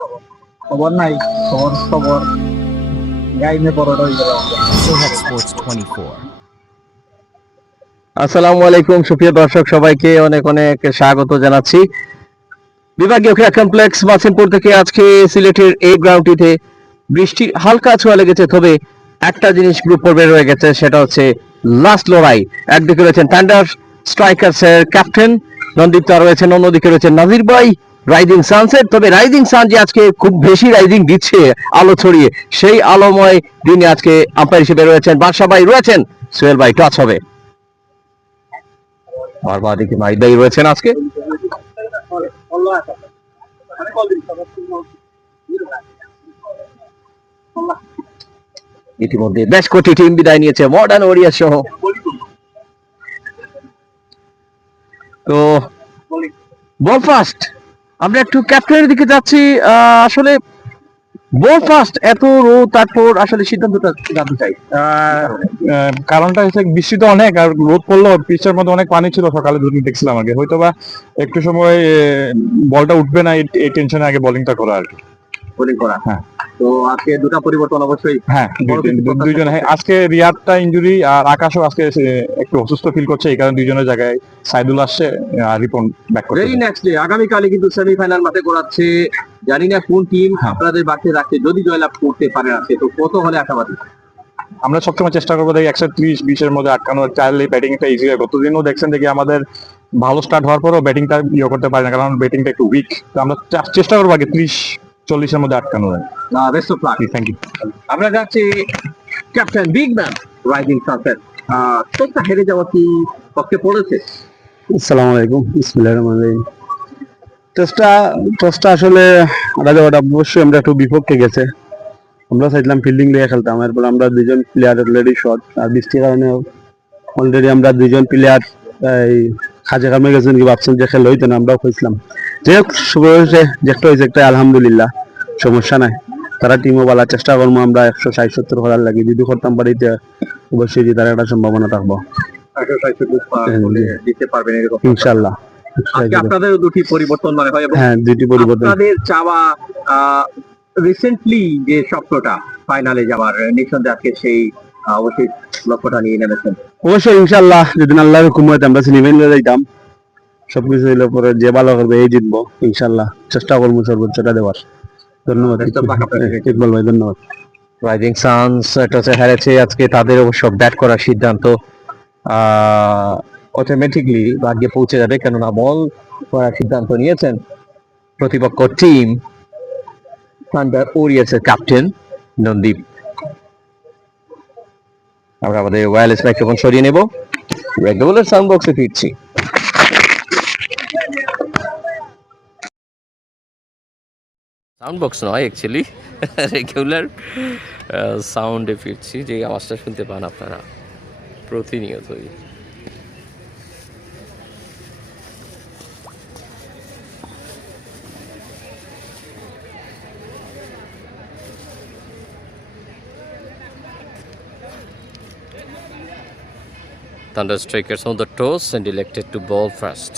খবর নাই, খবর খবর গাইমে বড়টা হয়ে গেল। Sohat Sports 24. আসসালামু আলাইকুম সুপ্রিয় দর্শক, সবাইকে অনেক অনেক স্বাগত জানাচ্ছি বিভাগীয় ক্রীড়া কমপ্লেক্স মাসিমপুর থেকে। আজকে সিলেটের এই গ্রাউন্ডটিতে বৃষ্টি হালকা ছোঁয়া লেগেছে, তবে একটা জিনিস গ্রুপ পর্বে রয়ে গেছে, সেটা হচ্ছে লাস্ট লড়াই। একদিকে রয়েছেন থান্ডার স্ট্রাইকার্স এর ক্যাপ্টেন নন্দীপ, তার রয়েছেন অন্যদিকে রয়েছেন নাজির ভাই রাইজিং সানসেট। তবে রাইজিং সান যে আজকে খুব বেশি রাইজিং দিচ্ছে আলো ছড়িয়ে, সেই আলোময় দিনে আজকে আম্পায়ার হিসেবে রয়েছেন বাদশা ভাই, রয়েছেন সোহেল ভাই। টচ হবে আর বাদিকে মাইদাই রয়েছেন আজকে। ইতিমধ্যে বেশ কটি টিম বিদায় নিয়েছে, মডার্ন ওরিয়ার সহ। তো বল ফাস্ট, আমরা একটু ক্যাপ্টেনের দিকে যাচ্ছি। আসলে বল ফাস্ট এত রোদ, তারপর আসলে সিদ্ধান্তটা জানতে চাই। কারণটা হচ্ছে বৃষ্টি তো অনেক, আর রোদ পড়লো, পিচের মধ্যে অনেক পানি ছিল, সকালে দুদিন দেখছিলাম আগে, হয়তো বা একটু সময় বলটা উঠবে না, এই টেনশনে আগে বোলিংটা করা আর কি। বোলিং করা, হ্যাঁ। তো আজকে দুটা পরিবর্তন অবশ্যই। হ্যাঁ, দুইজন। হ্যাঁ, আজকে রিয়াদটা ইনজুরি, আর আকাশও আজকে একটু অসুস্থ ফিল করছে, এই কারণে দুইজনের জায়গায় সাইদুল আসছে আর রিপন ব্যাক করছে। ভেরি নেক্সট ডে আগামীকালই কিন্তু সেমিফাইনাল মাঠে করাচ্ছে। জানি না কোন টিম আপনাদের বাকি রাখছে, যদি জয়লাভ করতে পারে আছে তো কত হলে আশাবাদী? আমরা সবসময় চেষ্টা করবো দেখি 130-20-এর মধ্যে আটকানো, চাইলে ব্যাটিং একটা ইজি হয়। গতদিনও দেখছেন দেখি আমাদের ভালো স্টার্ট হওয়ার পরও ব্যাটিংটা করতে পারি না, কারণ ব্যাটিংটা একটু উইক। তো আমরা চেষ্টা করবো আগে 30-40-এর মধ্যে আটকানো হয়। Best of luck. Thank you. আমরা যাচ্ছি captain big man rising sunset. টেস্টটা হেরে যাওয়া কি পক্ষে পড়েছে? আসসালামু আলাইকুম, বিসমিল্লাহির রহমানির রহিম। টসটা আসলে রাজাবাটা অবশ্যই আমরা একটু বিপক্ষে গেছে। আমরা চাইছিলাম ফিল্ডিং লিয়ে খেলতাম, এরপর আমরা দুজন প্লেয়ার অলরেডি শর্ট, আর বৃষ্টির কারণে অলরেডি আমরা দুজন প্লেয়ার এই খাজে কামে গেছেন, কি ভাবছেন যে খেল হইতো না, আমরাও খুঁজলাম। যাই হোক, হয়েছে যেটা হয়েছে একটা, আলহামদুলিল্লাহ, সমস্যা নাই। তারা টিমও বলার চেষ্টা করবো, আমরা 160-70 করার লাগে, যদি করতাম পারিতে অবশ্যই জেতার একটা সম্ভাবনা থাকবো দিতে পারবেন এরকম ইনশাল্লাহ। আজকে আপনাদের দুটি পরিবর্তন মনে হয়, এবং হ্যাঁ, দুটি পরিবর্তন। আপনাদের চাওয়া রিসেন্টলি যে স্বপ্নটা ফাইনালে যাওয়ার, নিঃসন্দেহে আজকে সেই অবশ্যই লক্ষ্যটা নিয়ে নেমেছেন। অবশ্যই ইনশাল্লাহ, যদি আল্লাহর হুকুম হয় আমরা সেমিফাইনালে যাইতাম। সবকিছু হইলে পরে যে ভালো করবে এই জিতবো ইনশাল্লাহ, চেষ্টা করবো সর্বোচ্চটা দেওয়ার। ধন্যবাদ ইকবাল ভাই, ধন্যবাদ। রাইজিং সানস হেরেছে আজকে, তাদের অবশ্য ব্যাট করার সিদ্ধান্ত অটোমেটিকলি ভাগ্যে পৌঁছে যাবে, কেননা বল করার সিদ্ধান্ত নিয়েছেন প্রতিপক্ষ টিম থান্ডার ওরিয়ার্স এর ক্যাপ্টেন নন্দীপ। আমরা আমাদের ওয়্যারলেস মাইক্রোফোন সরিয়ে নেব, রেগুলার সাউন্ড বক্সে ফিরছি। সাউন্ড বক্স নয় অ্যাকচুয়ালি, রেগুলার সাউন্ডে ফিরছি, যে আওয়াজটা শুনতে পান আপনারা প্রতিনিয়তই। Thunder Strikers on the toss and elected to bowl first.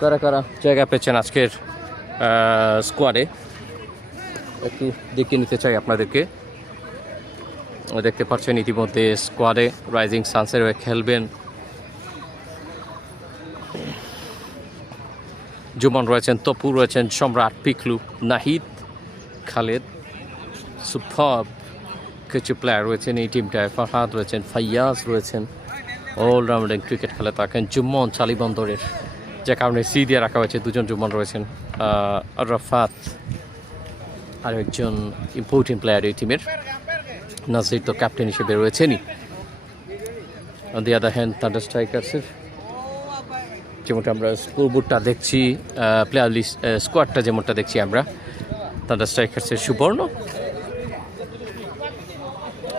কারা কারা জায়গা পেয়েছেন আজকের স্কোয়াডে একটু দেখে নিতে চাই আপনাদেরকে। দেখতে পাচ্ছেন ইতিমধ্যে স্কোয়াডে রাইজিং সানসের হয়ে খেলবেন জুমন রয়েছেন, তপু রয়েছেন, সম্রাট, পিকলু, নাহিদ, খালেদ, সুফাব, কিছু প্লেয়ার রয়েছেন এই টিমটায়। ফারহাদ রয়েছেন, ফাইয়াজ রয়েছেন, অলরাউন্ডিং ক্রিকেট খেলে থাকেন। জুম্মন চালিবন্দরের, যে কারণে সি দিয়ে রাখা হয়েছে, দুজন জুম্মন রয়েছেন। রাফাত আর একজন ইম্পর্টেন্ট প্লেয়ার এই টিমের। নাজির তো ক্যাপ্টেন হিসেবে রয়েছেনই। On the other hand thunder স্ট্রাইকার্সের যেমনটা আমরা স্কোরবোর্ডটা দেখছি, প্লেয়ার লিস্ট স্কোয়াডটা যেমনটা দেখছি আমরা, থান্ডার স্ট্রাইকার্সের সুবর্ণ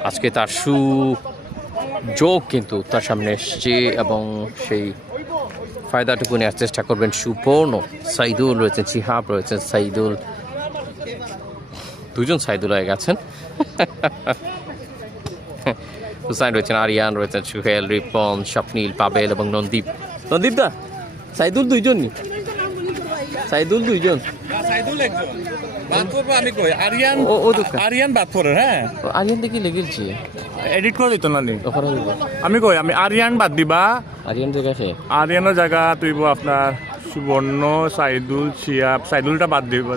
আজকে তার সুযোগ কিন্তু তার সামনে এসছে, এবং সেই ফায়দাটুকু নেওয়ার চেষ্টা করবেন সুবর্ণ। সাইদুল রয়েছেন, শিহাব রয়েছেন, সাইদুল, দুজন সাইদুল হয়ে গেছেন। হুসাইন রয়েছেন, আরিয়ান রয়েছেন, সুহেল, রিপন, স্বপ্নীল, পাবেল এবং নন্দীপ। নন্দীপ দা, সাইদুল দুইজনই, সাইদুল দুইজন। সাইদুল একজন বাদ করবো আমি কই আরিয়ান ও দুঃখ আরিয়ান বাদ করে হ্যাঁ আরিয়ান দেখি লেগেছি এডিট করে দিত না নি ওখানে দিব আমি কই আমি আরিয়ান বাদ দিবা আরিয়ান জায়গা সে আরিয়ানের জায়গা তুইব আপনার সুবর্ণ সাইদুল শিয়াব সাইদুলটা বাদ দিব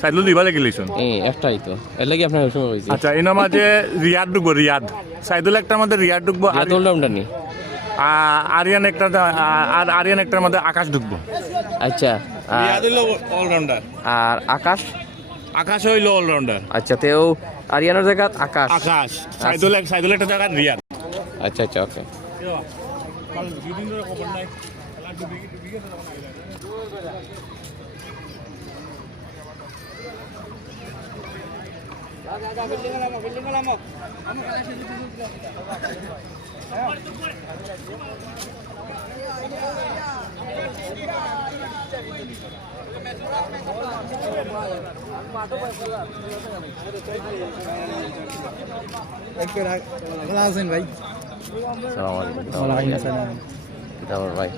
সাইদুল দিবা লাগি লিছুন একটাই তো এর লাগি আপনার সময় হয়েছে। আচ্ছা এনার মাঝে রিয়াদ ঢুকবো রিয়াদ সাইদুল একটার মধ্যে রিয়াদ ঢুকবো আর অলরাউন্ডার নেই। আরিয়ান একটা আর আরিয়ান একটার মধ্যে আকাশ ঢুকবো। আচ্ছা রিয়াদ হইল অলরাউন্ডার আর আকাশ, আকাশ হইল অলরাউন্ডার। আচ্ছা তেও আরিয়ানের জায়গা আকাশ, আকাশ সাইদুল একটা জায়গা রিয়াদ। আচ্ছা আচ্ছা ওকে। আছেন ভাই? সালাম আলাইকুম। কেমন ভাই?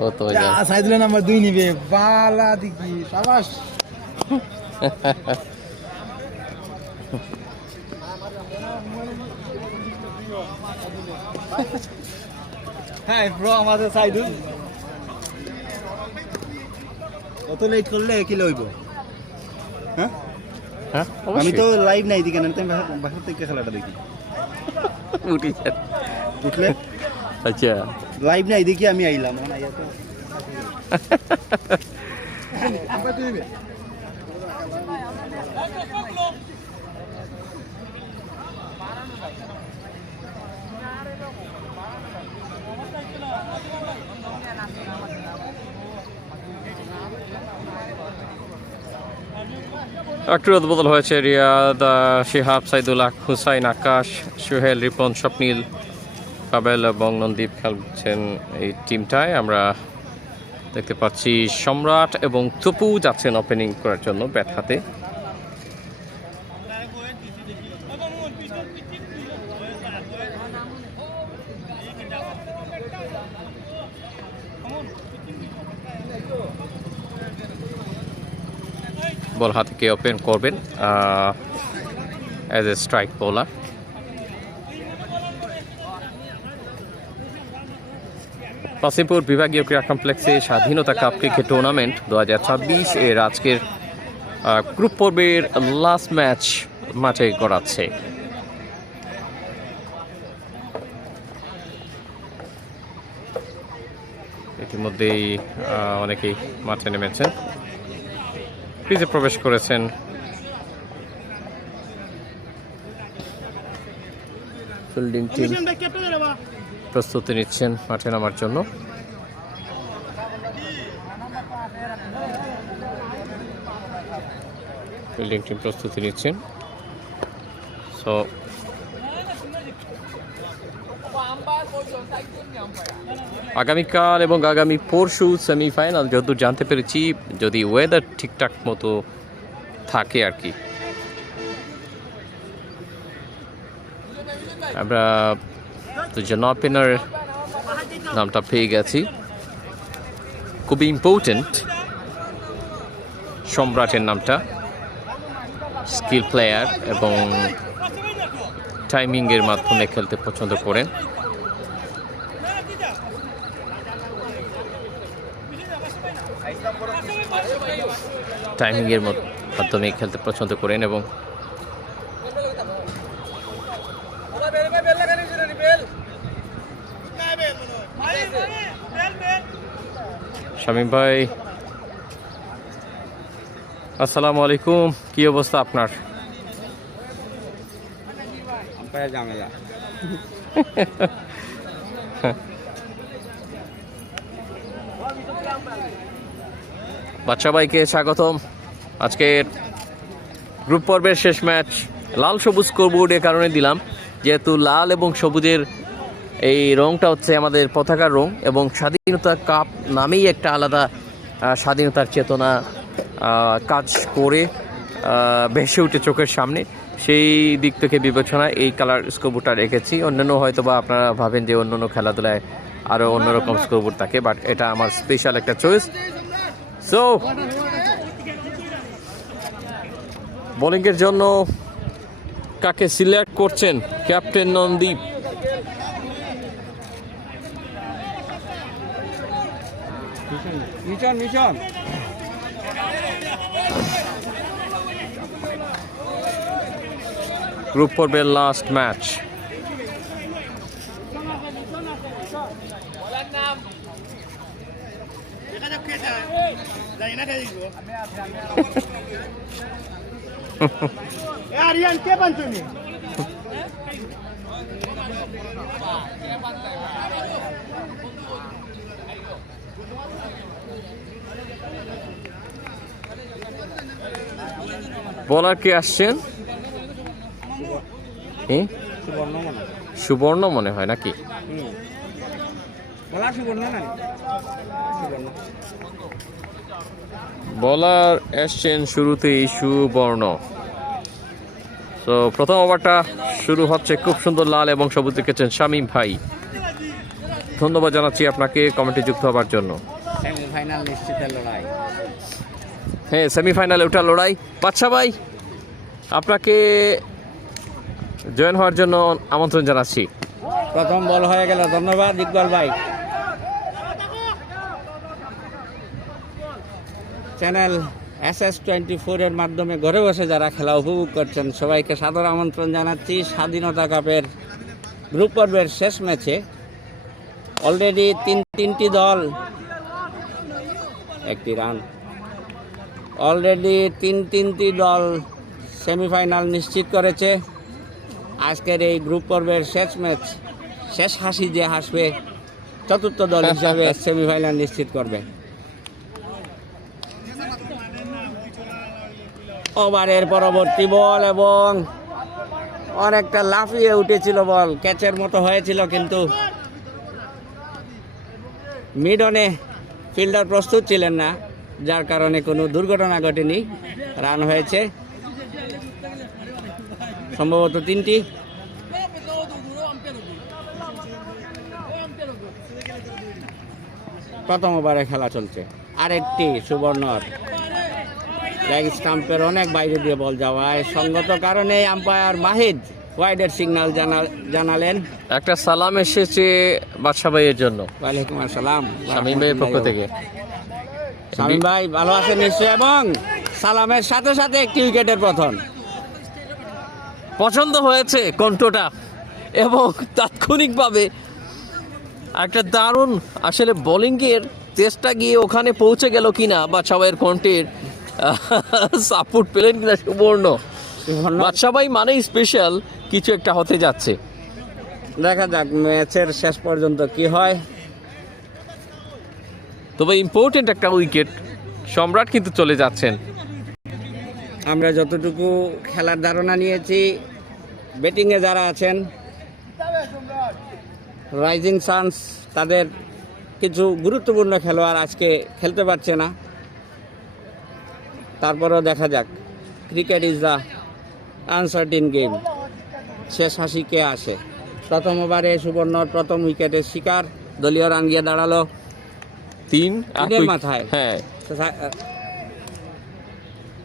ও তো সাইদুলের নাম্বার 2 নিবে বালা দেখি সাবাস। হ্যাঁ ব্রো, আমাদের সাইদুল কত লেট করলে কি লইব? হ্যাঁ হ্যাঁ আমি তো লাইভ নাই দিকে না, তুমি বাসা থেকে খেলাটা দেখি উঠি যান। উঠলে আচ্ছা লাইভ নাই দেখি আমি আইলাম এখন আইয়া তো একটু বদল হয়েছে। রিয়াদ, শিহাব, সাইদুল, হুসাইন, আকাশ, সুহেল, রিপন, স্বপ্নীল, পাবেল এবং নন্দীপ খেলছেন এই টিমটায়। আমরা দেখতে পাচ্ছি সম্রাট এবং তপু যাচ্ছেন ওপেনিং করার জন্য ব্যাট হাতে। বল হাতে কে ওপেন করবেন as a strike bowler? Kashimpur বিভাগীয় ক্রীড়া কমপ্লেক্সে স্বাধীনতা কাপ ক্রিকেট টুর্নামেন্ট 2026 এর আজকের গ্রুপ পর্বের লাস্ট ম্যাচ মাঠে গড়াচ্ছে। ইতিমধ্যেই অনেকেই মাঠে নেমেছেন, ক্রিজে প্রবেশ করেছেন। ফিল্ডিং টিম প্রস্তুতি নিচ্ছেন মাঠে নামার জন্য। ফিল্ডিং টিম প্রস্তুতি নিচ্ছেন। সো আগামীকাল এবং আগামী পরশু সেমিফাইনাল, যতদূর জানতে পেরেছি, যদি ওয়েদার ঠিকঠাক মতো থাকে আর কি। আমরা তো জনাপিনার নামটা পেয়ে গেছি, খুবই ইম্পর্টেন্ট। সম্রাটের নামটা স্কিল প্লেয়ার এবং টাইমিংয়ের মাধ্যমে খেলতে পছন্দ করেন। টাইমিংয়ের মাধ্যমে খেলতে পছন্দ করেন এবং শামীম ভাই, আসসালামু আলাইকুম, কি অবস্থা আপনার? বাচ্চা ভাইকে স্বাগতম। আজকের গ্রুপ পর্বের শেষ ম্যাচ। লাল সবুজ স্কোরবোর্ড এ কারণে দিলাম, যেহেতু লাল এবং সবুজের এই রংটা হচ্ছে আমাদের পতাকার রং, এবং স্বাধীনতা কাপ নামেই একটা আলাদা স্বাধীনতার চেতনা কাজ করে ভেসে উঠে চোখের সামনে। সেই দিক থেকে বিবেচনায় এই কালার স্কোরবোর্ডটা রেখেছি। অন্যান্য হয়তো বা আপনারা ভাবেন যে অন্যান্য খেলাধুলায় আরও অন্যরকম স্কোরবোর্ড থাকে, বাট এটা আমার স্পেশাল একটা চয়েস। সো বোলিংয়ের জন্য কাকে সিলেক্ট করছেন ক্যাপ্টেন নন্দীপ? গ্রুপ পর্বের লাস্ট ম্যাচ। বোলার কে আসছেন? সুবর্ণ মনে হয় নাকি? বোলার আসছেন শুরুতেই সুবর্ণ। তো প্রথম ওভারটা শুরু হচ্ছে। খুব সুন্দর লাল এবং সবুজ দেখেছেন শামীম ভাই, ধন্যবাদ জানাচ্ছি আপনাকে কমেন্টে যুক্ত হবার জন্য। সেমিফাইনাল নিশ্চিতের লড়াই। হ্যাঁ, সেমিফাইনালে ওটা লড়াই। বাদশা ভাই, আপনাকে জয়েন হওয়ার জন্য আমন্ত্রণ জানাচ্ছি। প্রথম বল হয়ে গেল, ধন্যবাদ ইকবাল ভাই। চ্যানেল SS24 এর মাধ্যমে ঘরে বসে যারা খেলা উপভোগ করছেন সবাইকে সাদর আমন্ত্রণ জানাচ্ছি স্বাধীনতা কাপের গ্রুপ পর্বের শেষ ম্যাচে। অলরেডি তিনটি দল একটি রান, অলরেডি তিনটি দল সেমিফাইনাল নিশ্চিত করেছে। আজকের এই গ্রুপ পর্বের শেষ ম্যাচ, শেষ হাসি যে হাসবে চতুর্থ দল হিসাবে সেমিফাইনাল নিশ্চিত করবে। ওভারের পরবর্তী বল এবং অনেকটা লাফিয়ে উঠেছিল বল, ক্যাচের মতো হয়েছিল, কিন্তু মিডনে ফিল্ডার প্রস্তুত ছিলেন না, যার কারণে কোনো দুর্ঘটনা ঘটেনি। রান হয়েছে সম্ভবত 3টি। প্রথম ওভারে খেলা চলছে। আরেকটি সুবর্ণর লেগ স্টাম্পের অনেক বাইরে দিয়ে বল যাওয়ায় সঙ্গত কারণে আম্পায়ার মাহিদ ওয়াইডের সিগন্যাল জানালেন। একটা সালাম এসেছে বাদশা ভাইয়ের জন্য। ওয়ালাইকুম আসসালাম, শামীম ভাইয়ের পক্ষ থেকে। শামীম ভাই ভালো আছেন নিশ্চয়, এবং সালামের সাথে সাথে একটি উইকেটের পতন। পছন্দ হয়েছে কণ্ঠটা, এবং তাৎক্ষণিকভাবে একটা দারুণ আসলে বোলিংয়ের চেষ্টা গিয়ে ওখানে পৌঁছে গেল কিনা, বাদশা ভাইয়ের কণ্ঠের সাপোর্ট পেলেন কিনা সুবর্ণ। বাদশা ভাই মানেই স্পেশাল কিছু একটা হতে যাচ্ছে। দেখা যাক ম্যাচের শেষ পর্যন্ত কি হয়। তবে ইম্পর্টেন্ট একটা উইকেট, সম্রাট কিন্তু চলে যাচ্ছেন। আমরা যতটুকু খেলার ধারণা নিয়েছি, ব্যাটিংয়ে যারা আছেন রাইজিং সানস, তাদের কিছু গুরুত্বপূর্ণ খেলোয়াড় আজকে খেলতে পারছে না। তারপরেও দেখা যাক, cricket is the uncertain game. শেষ হাসি কে আসে। প্রথম ওভারে সুবর্ণর প্রথম উইকেটের শিকার, দলীয় রান গিয়ে দাঁড়ালো 3 তিনের মাথায়। হ্যাঁ,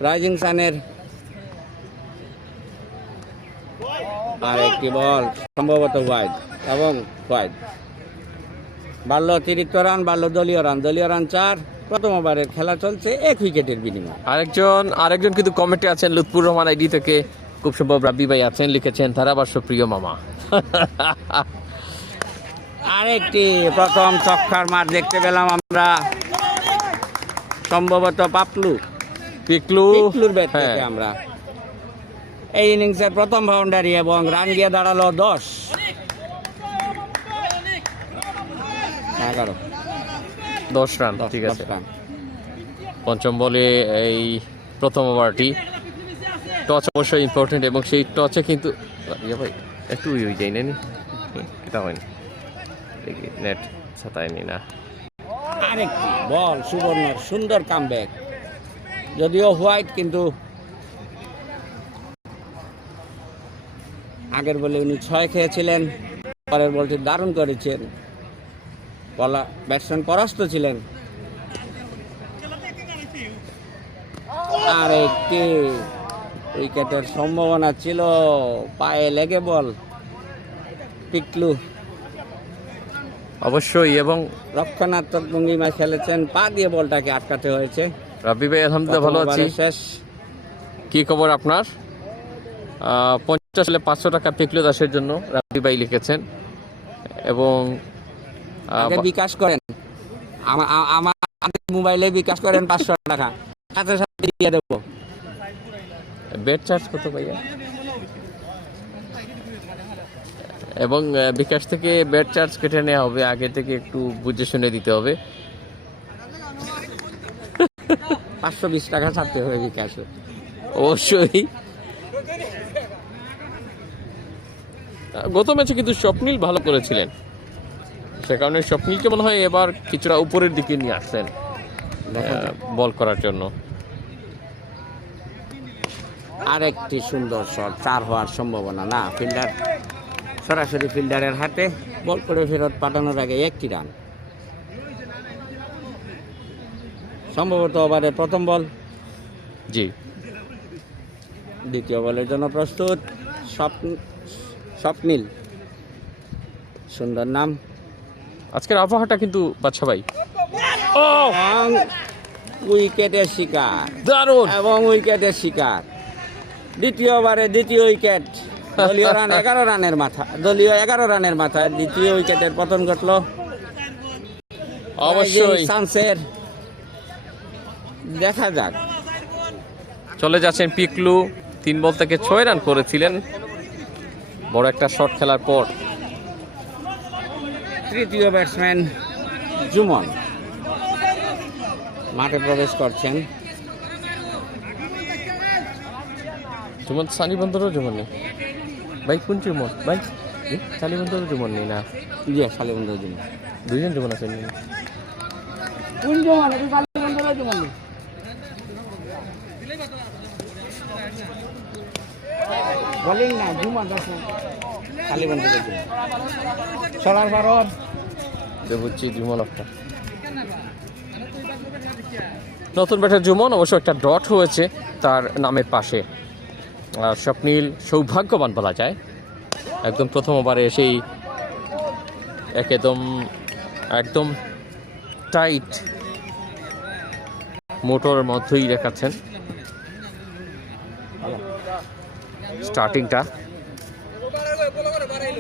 রাইজিং সানের আর একটি বল সম্ভবত ওয়াইড এবং ওয়াইড। বাড়লো অতিরিক্ত রান, বাড়লো দলীয় রান 4। প্রথম ওভারের খেলা চলছে 1 উইকেটের বিনিময়ে। আরেকজন কিন্তু কমেন্টে আছেন লুৎফুর রহমান আইডি থেকে, খুব সম্ভব রাব্বি ভাই আছেন, লিখেছেন ধারাভাষ্য প্রিয় মামা। আরেকটি প্রথম চক্কার মার দেখতে পেলাম আমরা, সম্ভবত পিকলুর ব্যাট থেকে আমরা। এই ইনিংসের প্রথম বাউন্ডারি এবং রান গিয়ে দাঁড়ালো 10। 10 রান, ঠিক আছে। পঞ্চম বলে এই প্রথম ওভারটি। টচ অবশ্যই ইম্পর্টেন্ট, এবং সেই টচে কিন্তু ভাই একটু যাই না, এটা হয়নি, নেট ছাতায়নি না। আরেকটি বল সুবর্ণর, সুন্দর কামব্যাক, যদিও হোয়াইট, কিন্তু আগের বলে উনি 6 খেয়েছিলেন, পরের বলটি দারুণ করেছেন, ব্যাটসম্যান পরাস্ত ছিলেন। আর একটি উইকেটের সম্ভাবনা ছিল, পায়ে লেগে বল, পিকলু অবশ্যই। এবং রক্ষণাত্মক ভঙ্গিমায় খেলেছেন, পা দিয়ে বলটাকে আটকাতে হয়েছে। রাব্বি ভাই আলহামদুলিল্লাহ ভালো আছি। প্রথম ওভারের শেষ। কি খবর আপনার? 50 সালে 500 টাকা পিকলু দাসের জন্য রাব্বি ভাই লিখেছেন। এবং আগে বিকাশ করেন, আমার মোবাইলে বিকাশ করেন 500 টাকা, সাথে সাথে দিয়ে দেবো। বেড চার্জ কত ভাইয়া? এবং বিকাশ থেকে বেড চার্জ কেটে নেওয়া হবে, আগে থেকে একটু বুঝে শুনে দিতে হবে। 520 টাকা ছাড়তে হবে বিকাশে। অবশ্যই। গত ম্যাচে কিন্তু স্বপ্নিল ভালো করেছিলেন, সে কারণে স্বপ্নিলকে মনে হয় এবার কিছুটা উপরের দিকে নিয়ে আসছেন বল করার জন্য। আরেকটি সুন্দর শট, 4 হওয়ার সম্ভাবনা না, ফিল্ডার সরাসরি ফিল্ডারের হাতে বল করে ফেরত পাঠানোর আগে 1টি রান। সম্ভবত ওভারের প্রথম বল। জি, দ্বিতীয় বলের জন্য প্রস্তুত স্বপ্নিল, সুন্দর নাম। আজকের আবহাওয়াটা কিন্তু বাচ্চা ভাই এবং উইকেটের শিকার, দারুণ। এবং উইকেটের শিকার। দ্বিতীয় ওভারে দ্বিতীয় উইকেট, দলীয় রান 11 রানের মাথায়, দলীয় 11 রানের মাথায় দ্বিতীয় উইকেটের পতন ঘটল। অবশ্যই চান্সের দেখা যাক। চলে যাচ্ছেন পিকলু, 3 বল থেকে 6 রান করেছিলেন বড় একটা শট খেলার পর। তৃতীয় ব্যাটসম্যান জুমন মাঠে প্রবেশ করছেন। জুমন সানিবন্দরও জুমন নেই ভাই, কোন জুমন ভাই? সানিবন্দরও জুমন নেই না, জি সালিবন্ধ জুমন, 2জন জুমন আছেন। কোন জুমন? সালিবন্ধ জুমন বলিং না, জুমন আছে সালিবন্ধ জুমন। সরার ভারত বুঝছি জুমন একটা নতুন ব্যাটার জুমন, অবশ্য একটা ডট হয়েছে তার নামের পাশে। আর স্বপ্নিল সৌভাগ্যবান বলা যায়, একদম প্রথম ওভারে এসেই একদম টাইট মোটর মধ্যেই দেখাচ্ছেন স্টার্টিংটা।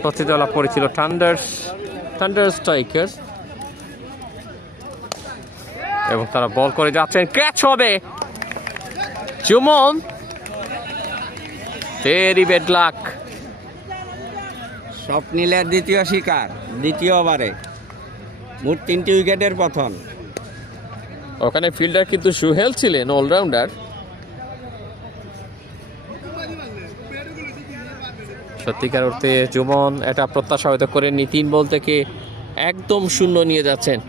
প্রতিদলা পড়েছিল থান্ডার স্ট্রাইকার্স, এবং তারা বল করে যাচ্ছেন, ক্যাচ হবে জুমন। Very bad luck. স্বপ্নিলের দ্বিতীয় শিকার দ্বিতীয় ওভারে, মোট 3টি উইকেটের পতন। ওখানে ফিল্ডার কিন্তু সুহেল ছিলেন, অলরাউন্ডার। সত্যিকার অর্থে জুমন এটা প্রত্যাশা হয়তো করেননি, 3 বল থেকে একদম শূন্য নিয়ে যাচ্ছেন।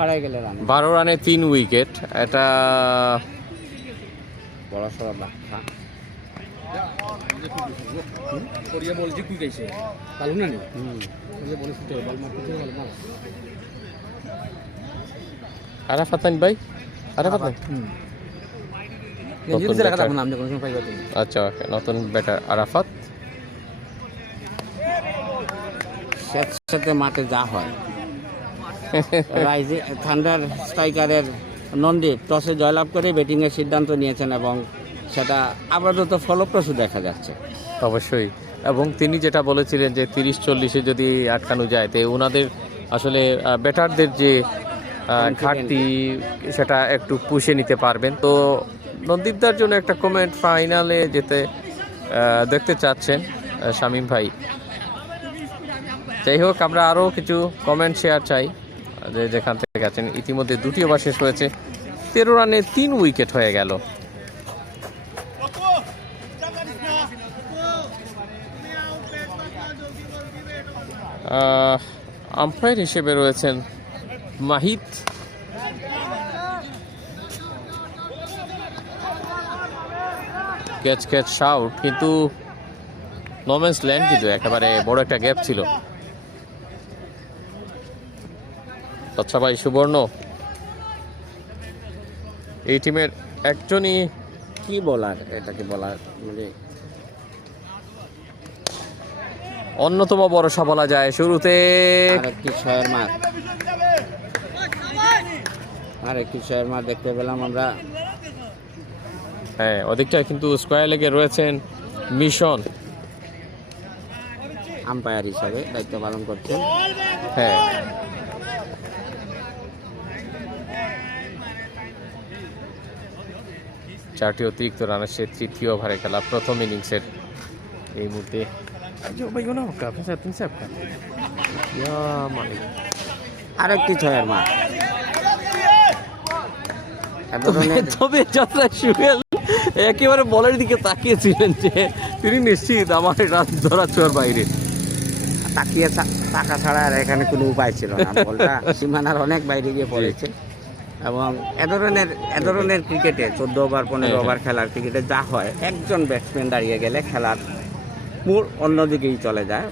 হারাই গেলে রান, 12 রানে 3 উইকেট, এটা বড় সড় বাচ্চা। আরাফাত নাইন ভাই, আরাফাত নাইন। আচ্ছা, নতুন ব্যাটার আরাফাত। সাথে মাঠে যা হয়, রাইজিং থান্ডার স্ট্রাইকারের নন্দীপ টসে জয়লাভ করে ব্যাটিংয়ের সিদ্ধান্ত নিয়েছেন, এবং সেটা আপাতত ফলপ্রসূ দেখা যাচ্ছে। অবশ্যই, এবং তিনি যেটা বলেছিলেন যে 30-40-এ যদি আটকানো যায়, তো ওনাদের আসলে ব্যাটারদের যে ঘাটতি সেটা একটু পুষে নিতে পারবেন। তো নন্দীপদার জন্য একটা কমেন্ট, ফাইনালে যেতে দেখতে চাচ্ছেন শামীম ভাই। যাই হোক, আমরা আরও কিছু কমেন্ট শেয়ার চাই যে যেখান থেকে গেছেন। ইতিমধ্যে 2টি ওভার শেষ হয়েছে, 13 রানে 3 উইকেট হয়ে গেল। আম্পায়ার হিসেবে রয়েছেন মাহিত। ক্যাচ শাউট, কিন্তু নোম্যান্স ল্যান্ড, কিন্তু একেবারে বড় একটা গ্যাপ ছিল। আচ্ছা ভাই সুবর্ণ, এই টিমের একজনই কি বলার, এটাকে বলার মানে অন্যতম ভরসা বলা যায়। শুরুতে আরেকটি ছয়ের মার দেখতে পেলাম আমরা। হ্যাঁ, ওদিকটায় কিন্তু স্কোয়ার লেগে রয়েছেন মিশন, আম্পায়ার হিসাবে দায়িত্ব পালন করছেন। হ্যাঁ চারটি অতিরিক্ত রানের সে 3য় ওভারে খেলা প্রথম ইনিংসের এই মুহূর্তে। আরেকটি ছয়ের মার। তবে যাত্রা সুহেল একেবারে বলের দিকে তাকিয়েছিলেন যে তিনি নিশ্চিত আমার রান ধরা ছোঁয়ার বাইরে। তাকিয়ে টাকা ছাড়া আর এখানে কোনো উপায় ছিল না, বলটা সীমানার অনেক বাইরে গিয়ে পড়েছে। এবং এ ধরনের ক্রিকেটে 14 ওভার 15 ওভার খেলার ক্রিকেটে যা হয়, একজন ব্যাটসম্যান দাঁড়িয়ে গেলে খেলার মূল অন্যদিকেই চলে যায়।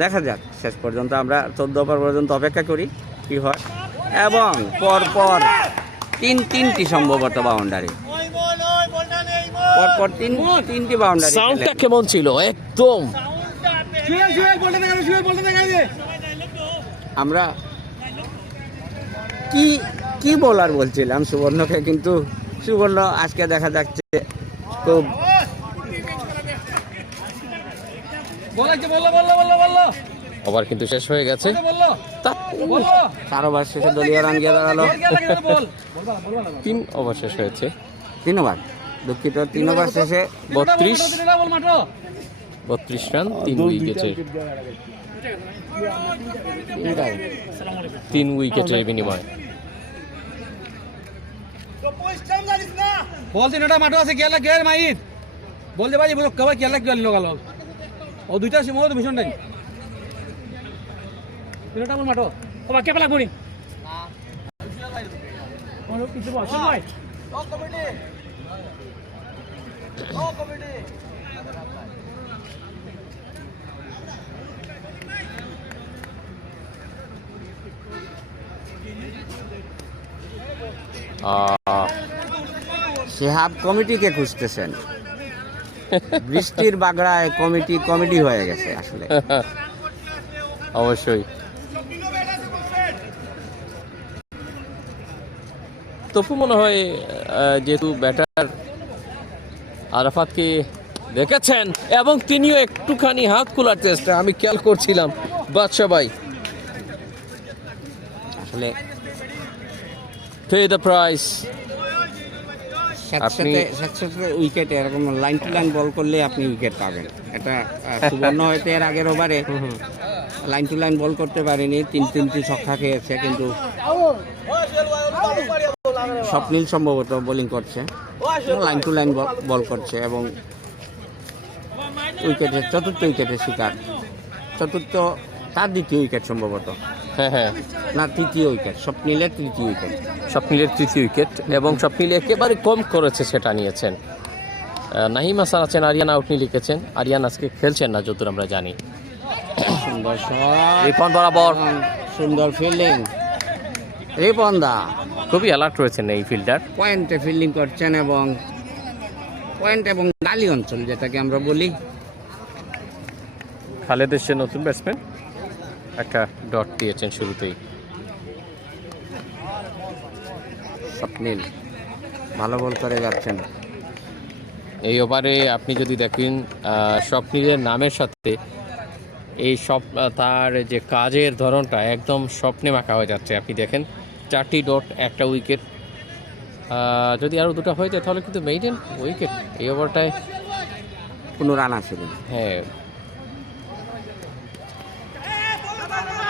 দেখা যাক, শেষ পর্যন্ত আমরা 14 ওভার পর্যন্ত অপেক্ষা করি কি হয়। এবং পরপর তিনটি সম্ভবত বাউন্ডারি, পরপর তিনটি বাউন্ডারি। সাউন্ডটা কেমন ছিল একদম। আমরা কি বলার বলছিলাম সুবর্ণকে, কিন্তু সুবর্ণ আজকে দেখা যাচ্ছে খুব ওভার কিন্তু শেষ হয়ে গেছে। 4 ওভার শেষে দলীয় রান গিয়ে দাঁড়ালো। 3 ওভার শেষ হয়েছে, 3 ওভার, দুঃখিত, 3 ওভার শেষে 32 রান 3 উইকেটে, 3 উইকেটের বিনিময়। বল তিনটা মাঠে আছে, খেলা খেল মাহিত বল দে ভাই, কবার খেলা কি লোক আলো ও দুইটা সিমো তো ভীষণ নাই। তিনটা বল মাঠো ও বাকি পেলা করি কিছু বল ভাই। শিহাব কমিটিকে খুঁজতেছেন। বৃষ্টির বাগড়ায় কমিটি হয়ে গেছে আসলে। অবশ্যই। তবু মনে হয় যেহেতু ব্যাটার আরাফাতকে দেখেছেন এবং তিনিও একটুখানি হাত খোলার চেষ্টা আমি খেয়াল করছিলাম। বাদশা ভাই আসলে পে দ্য প্রাইস। সাথে উইকেটে এরকম লাইন টু লাইন বল করলে আপনি উইকেট পাবেন। এটা সুবর্ণ হয়তো এর আগের ওভারে লাইন টু লাইন বল করতে পারেনি, 3টি ছক্কা খেয়েছে, কিন্তু স্বপ্নিল সম্ভবত বোলিং করছে, লাইন টু লাইন বল করছে এবং উইকেটের 4র্থ উইকেটের শিকার। তার 2য় উইকেট সম্ভবত, হ্যাঁ না 3য় উইকেট, স্বপ্নিলের 3য় উইকেট, স্বপ্নিলের 3য় উইকেট। এবং স্বপ্নিল একেবারে কম করেছে সেটা নিয়েছেন। নাহিম হাসান আছেন, আরিয়ান আউট নিয়ে লিখেছেন। আরিয়ান আজকে খেলছেন না যতদূর আমরা জানি। সুন্দর শট, রিপন বরাবর, সুন্দর ফিল্ডিং, রিপন দা খুবই অ্যালার্ট রয়েছেন এই ফিল্ডার। পয়েন্টে ফিল্ডিং করছেন এবং পয়েন্ট এবং গালি অঞ্চল যেটাকে আমরা বলি। খালেদ এসে নতুন ব্যাটসম্যান, একটা ডট দিয়েছেন শুরুতেই। স্বপ্নিল ভালো বল করে যাচ্ছেন। এই ওভারে আপনি যদি দেখেন স্বপ্নিলের নামের সাথে এই তার যে কাজের ধরনটা একদম স্বপ্নে মাখা হয়ে যাচ্ছে। আপনি দেখেন 4টি ডট, 1টা উইকেট। যদি আরও 2টা হয়ে যায় তাহলে কিন্তু মেইডেন উইকেট এই ওভারটায়। কোনো রান আসেনি। হ্যাঁ,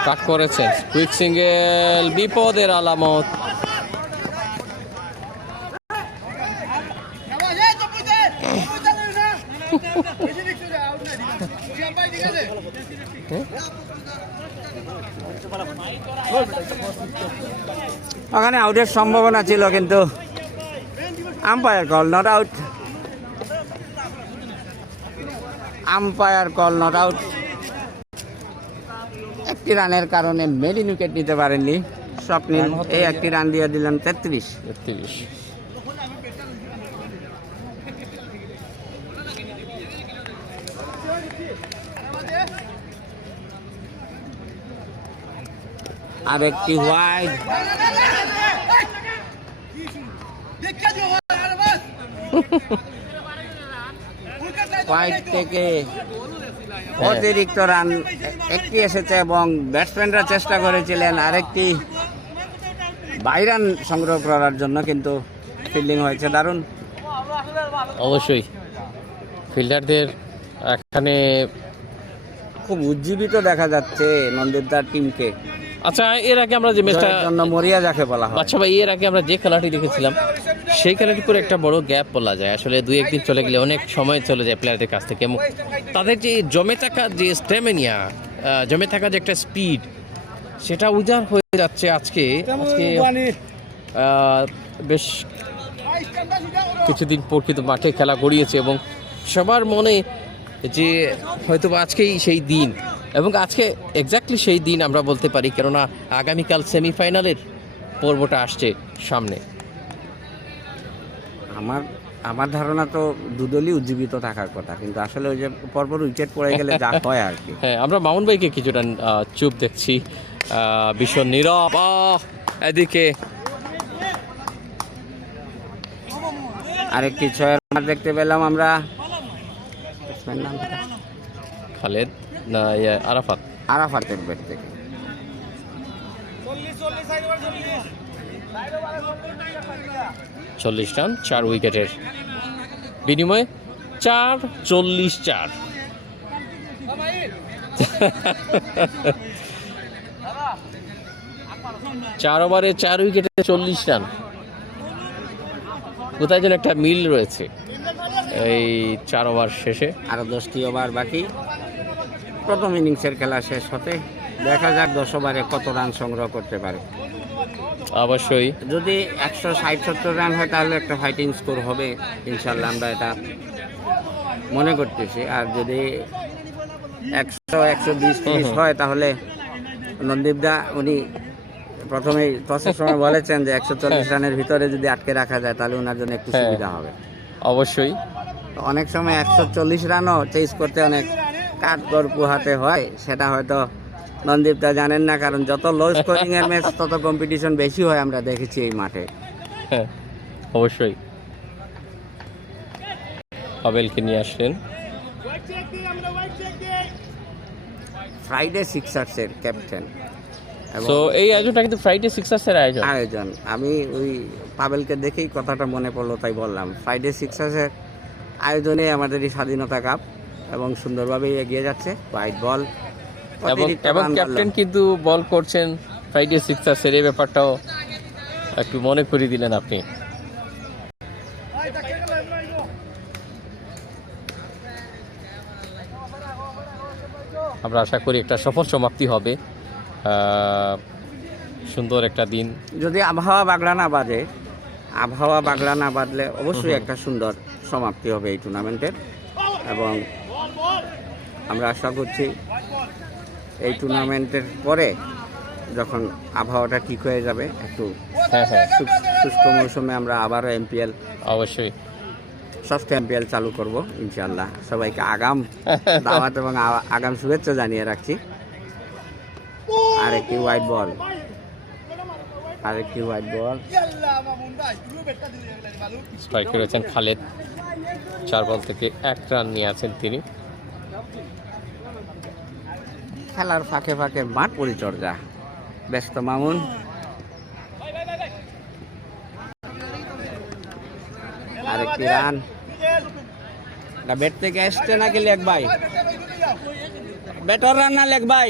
কাট করেছেন, কুইক সিঙ্গেল, বিপদের আলামত। ওখানে আউটের সম্ভাবনা ছিল কিন্তু umpire call not out, umpire call not out. একটি রানের কারণে মেডিন উইকেট নিতে পারেননি স্বপ্নিল, এই একটি রান দিয়ে দিলেন 33। 33। আর একটি ওয়াইড, ওয়াইড থেকে অতিরিক্ত রান একটি এসেছে এবং ব্যাটসম্যানরা চেষ্টা করেছিলেন আরেকটি বাইরান সংগ্রহ করার জন্য, কিন্তু ফিল্ডিং হয়েছে দারুণ। অবশ্যই ফিল্ডারদের এখানে খুব উজ্জীবিত দেখা যাচ্ছে নন্দীপদার টিমকে। আচ্ছা, এর আগে আমরা যে ম্যাচটা জয়ের জন্য মরিয়া যাকে বলা হয়। আচ্ছা ভাই, এর আগে আমরা যে খেলাটি দেখেছিলাম সেই খেলাটি করে একটা বড় গ্যাপ বলা যায়। আসলে দুই একদিন চলে গেলে অনেক সময় চলে যায় প্লেয়ারদের কাছ থেকে, এবং তাদের যে জমে থাকা যে স্ট্যামিনা, জমে থাকা যে একটা স্পিড, সেটা উজাড় হয়ে যাচ্ছে আজকে। বেশ কিছুদিন পর কিন্তু মাঠে খেলা গড়িয়েছে এবং সবার মনে যে হয়তো আজকেই সেই দিন, এবং আজকে এক্স্যাক্টলি সেই দিন আমরা বলতে পারি, কেননা আগামীকাল সেমিফাইনালের পর্বটা আসছে সামনে। আমার ধারণা তো দুদলই উজ্জীবিত থাকার কথা, কিন্তু আসলে ওই যে পরপর উইকেট পড়ে গেলে যা হয় আর কি। হ্যাঁ, আমরা মামুন ভাইকে কিছুটা চুপ দেখছি, ভীষণ নীরব। এদিকে আরেকটি ছয়ের মার দেখতে পেলাম আমরা। খালেদ না আরাফাত, আরাফাতের ব্যাট থেকে 40 রান 4 উইকেটের বিনিময়ে 4-40-4। 4 ওভারে 4 উইকেটে 40 রান। কোথায় যেন একটা মিল রয়েছে এই 4 ওভার শেষে। আরো 10টি ওভার বাকি, প্রথম ইনিংসের খেলা শেষ হতে। দেখা যাক 10 ওভারে কত রান সংগ্রহ করতে পারে। অবশ্যই যদি 160-70 রান হয় তাহলে একটা ফাইটিং স্কোর হবে ইনশাল্লাহ, আমরা এটা মনে করতেছি। আর যদি 100-120-30 হয় তাহলে নন্দীপদা উনি প্রথমেই টসের সময় বলেছেন যে 140 রানের ভিতরে যদি আটকে রাখা যায় তাহলে ওনার জন্য একটু সুবিধা হবে। অবশ্যই অনেক সময় 140 রানও চেস করতে অনেক কাঠগড় পোহাতে হয়, সেটা হয়তো নন্দীপদা জানেন না, কারণ যত লো স্কোরিং এর ম্যাচ তত কম্পিটিশন বেশি হয় আমরা দেখেছি এই মাঠে। হ্যাঁ, অবশ্যই পাবেলকে নিয়ে আসলেন। ফ্রাইডে সিক্সার্সের ক্যাপ্টেন তো এই আয়োজনটা কিন্তু ফ্রাইডে সিক্সার্সের আয়োজন। আমি ওই পাবেলকে দেখেই কথাটা মনে পড়লো, তাই বললাম। ফ্রাইডে সিক্সার্সের আয়োজনে আমাদের এই স্বাধীনতা কাপ এবং সুন্দরভাবে এগিয়ে যাচ্ছে। হোয়াইট বল এবং ক্যাপ্টেন কিন্তু বল করছেন ফ্রাইডে সিক্সার্সের, এই ব্যাপারটাও একটু মনে করিয়ে দিলেন আপনি। আমরা আশা করি একটা সফল সমাপ্তি হবে, সুন্দর একটা দিন। যদি আবহাওয়া বাগড়া না বাঁধলে অবশ্যই একটা সুন্দর সমাপ্তি হবে এই টুর্নামেন্টের, এবং আমরা আশা করছি এই টুর্নামেন্টের পরে যখন আবহাওয়াটা ঠিক হয়ে যাবে, একটু শুষ্ক মৌসুমে আমরা আবারও এমপিএল, অবশ্যই ষষ্ঠ এমপিএল চালু করব ইনশাআল্লাহ। সবাইকে আগাম দাওয়াত এবং আগাম শুভেচ্ছা জানিয়ে রাখছি। আরেকটি হোয়াইট বল, স্ট্রাইক করেছেন খালেদ, 4 বল থেকে 1 রান নিয়ে আছেন তিনি। খেলার ফাঁকে ফাঁকে মাঠ পরিচর্যা ব্যস্ত মামুন। আরেকটি রান, ব্যাট থেকে আসছে নাকি লেগ বাই? ব্যাটর রান না লেগ বাই?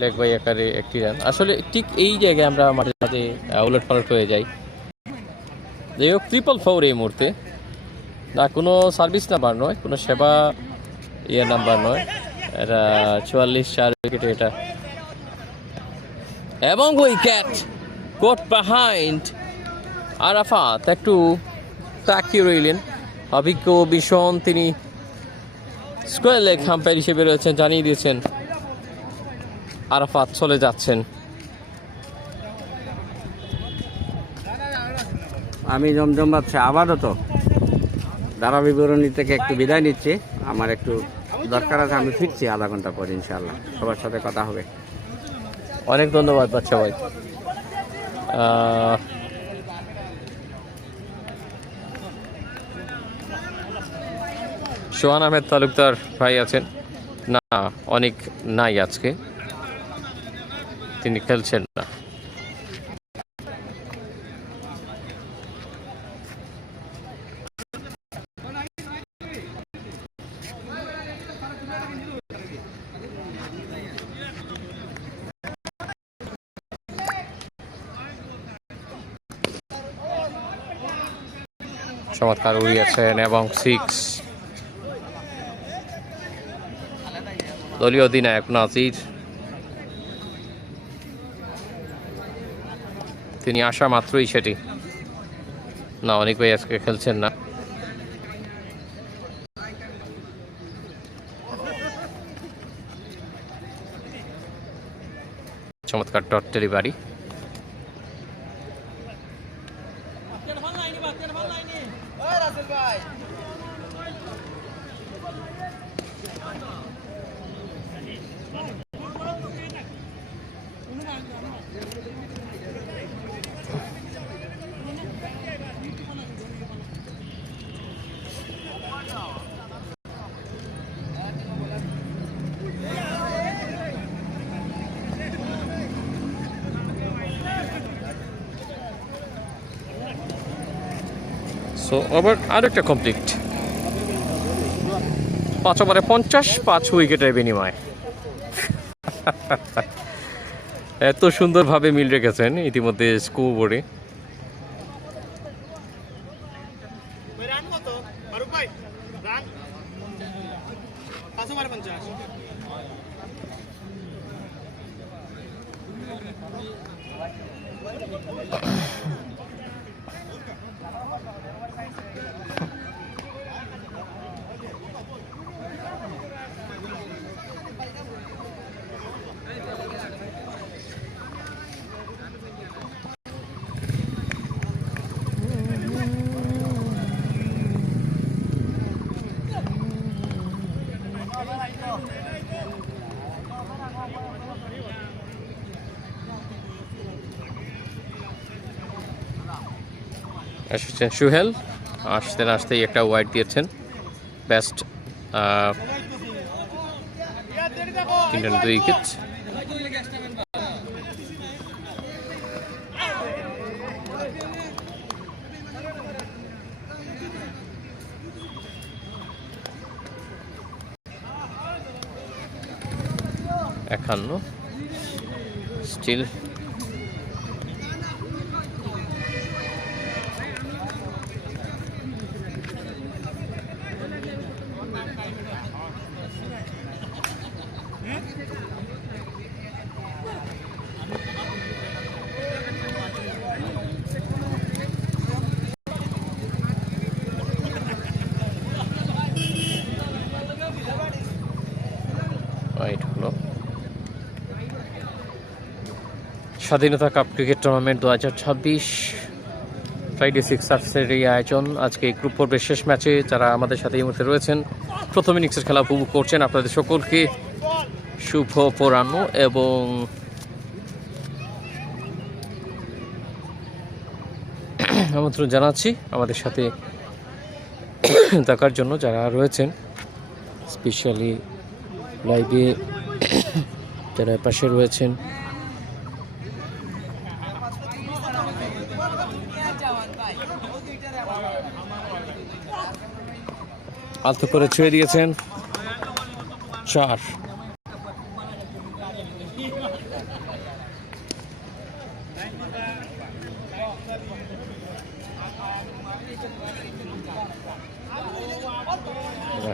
লেগ বাই আকারে একটি রান। আসলে ঠিক এই জায়গায় আমরা মাঝে মাঝে উলট পালট হয়ে যাই। যাই হোক 444 এই মুহূর্তে, না কোনো সার্ভিস নাম্বার নয়, কোনো সেবা নাম্বার নয়, এটা 44 উইকেটে এটা, এবং উইকেট কোট বিহাইন্ড। আরাফাত একটু তাকিয়ে রইলেন, অভিজ্ঞ ভীষণ তিনি স্কোয়ার লেগ আম্পায়ার হিসেবে রয়েছেন, জানিয়ে দিয়েছেন আরাফাত চলে যাচ্ছেন। আমি জমজম বাদশা আপাতত ধারা বিবরণী থেকে একটু বিদায় নিচ্ছি, আমার একটু দরকার আছে, আমি ফিরছি আধা ঘন্টা পর ইনশাআল্লাহ, সবার সাথে কথা হবে। অনেক ধন্যবাদ বাচ্চা ভাই। সোহান আহমেদ তালুকদার ভাই আছেন না? অনেক নাই আজকে, তিনি খেলছেন না। চমৎকার উড়িয়েছেন এবং 6। দলীয় অধিনায়ক নাজির, তিনি আসা মাত্রই সেটি না, অনেক ভাই আজকে খেলছেন না। চমৎকার ডট ডেলিভারি। সো ওভার আরেকটা কমপ্লিট, 5 ওভারে 50, 5 উইকেটের বিনিময়ে। এত সুন্দরভাবে মিল রেখেছেন ইতিমধ্যে স্কোর বোর্ডে। এসেছেন সুহেল, আসতেই একটা ওয়াইড দিয়েছেন। Best 3 run 2 wicket. একান্ন স্টিল রাইট হলো। স্বাধীনতা কাপ ক্রিকেট টুর্নামেন্ট 2026 ফ্রাইডে 6 সার্ভিসের এই আয়োজন। আজকে গ্রুপ পর্বের শেষ ম্যাচে যারা আমাদের সাথে এই মুহূর্তে রয়েছেন, প্রথম ইনিংসের খেলা উপভোগ করছেন, আপনাদের সকলকে শুভ অপরাহ্ন এবং আমন্ত্রণ জানাচ্ছি আমাদের সাথে থাকার জন্য যারা রয়েছেন, স্পেশালি লাইভে যারা পাশে রয়েছেন। আলতো করে ছুঁয়ে দিয়েছেন 4।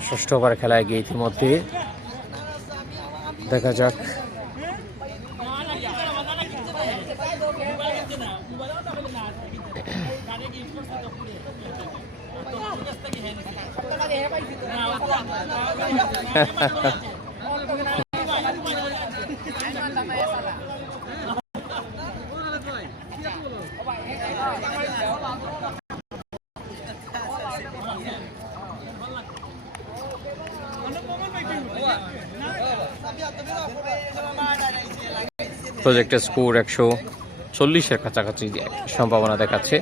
ষষ্ঠ ওভার খেলায় গিয়ে ইতিমধ্যে দেখা যাক প্রজেক্টের স্কোর 140-এর কাছাকাছি সম্ভাবনা দেখাচ্ছে।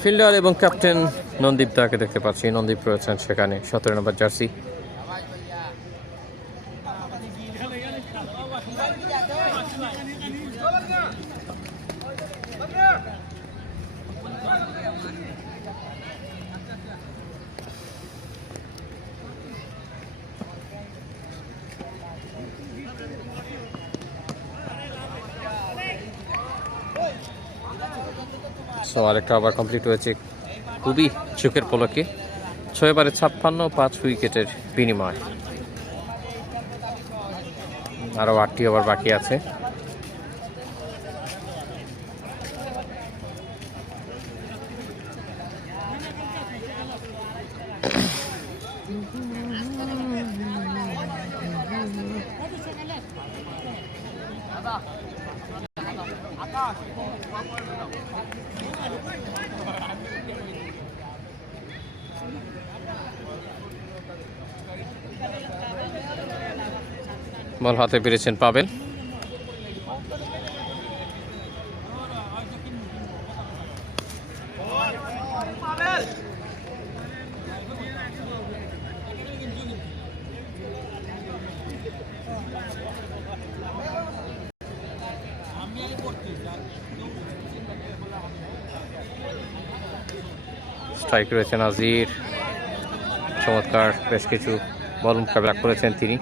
ফিল্ডার এবং ক্যাপ্টেন নন্দীপ দাকে দেখতে পাচ্ছি, নন্দীপ রয়েছেন সেখানে 17 নম্বর জার্সি। সো আরেকটা ওভার কমপ্লিট হয়েছে খুবই চোখের পলকে। 6 ওভারে 56, 5 উইকেটের বিনিময়। আরও 8টি ওভার বাকি আছে। বল হাতে পেরেছেন পাবেল। স্ট্রাইক রয়েছে নাজির, চমৎকার বেশ কিছু বল মোকাবেলা করেছেন তিনি।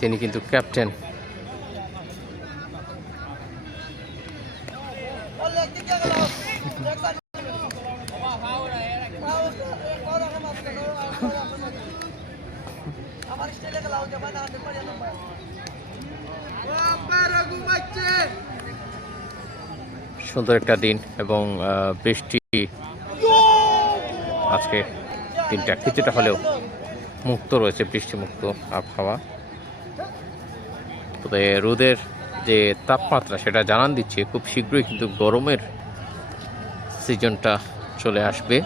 তিনি কিন্তু ক্যাপ্টেন। সুন্দর একটা দিন এবং বৃষ্টি আজকে দিনটা কিছুটা হলেও মুক্ত রয়েছে, বৃষ্টি মুক্ত আবহাওয়া। তবে রোদের যে তাপমাত্রা সেটা জানান দিচ্ছে খুব শীঘ্রই কিন্তু গরমের সিজনটা চলে আসবে।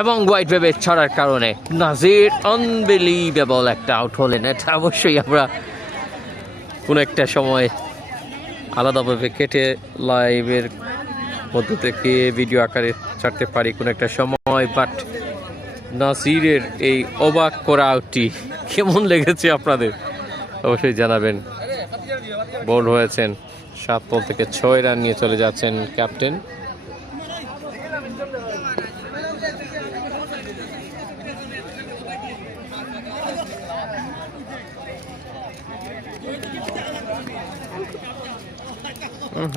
এবং হোয়াইট ওয়েভে ছড়ার কারণে নাজির আনবিলিভেবল একটা আউট হলেন। এটা অবশ্যই আমরা কোনো একটা সময় আলাদাভাবে কেটে লাইভের মধ্য থেকে ভিডিও আকারে ছাড়তে পারি কোনো একটা সময়। বাট নাজিরের এই অবাক করা আউটটি কেমন লেগেছে আপনাদের অবশ্যই জানাবেন। বোল্ড হয়েছেন, 7 বল থেকে 6 রান নিয়ে চলে যাচ্ছেন ক্যাপ্টেন।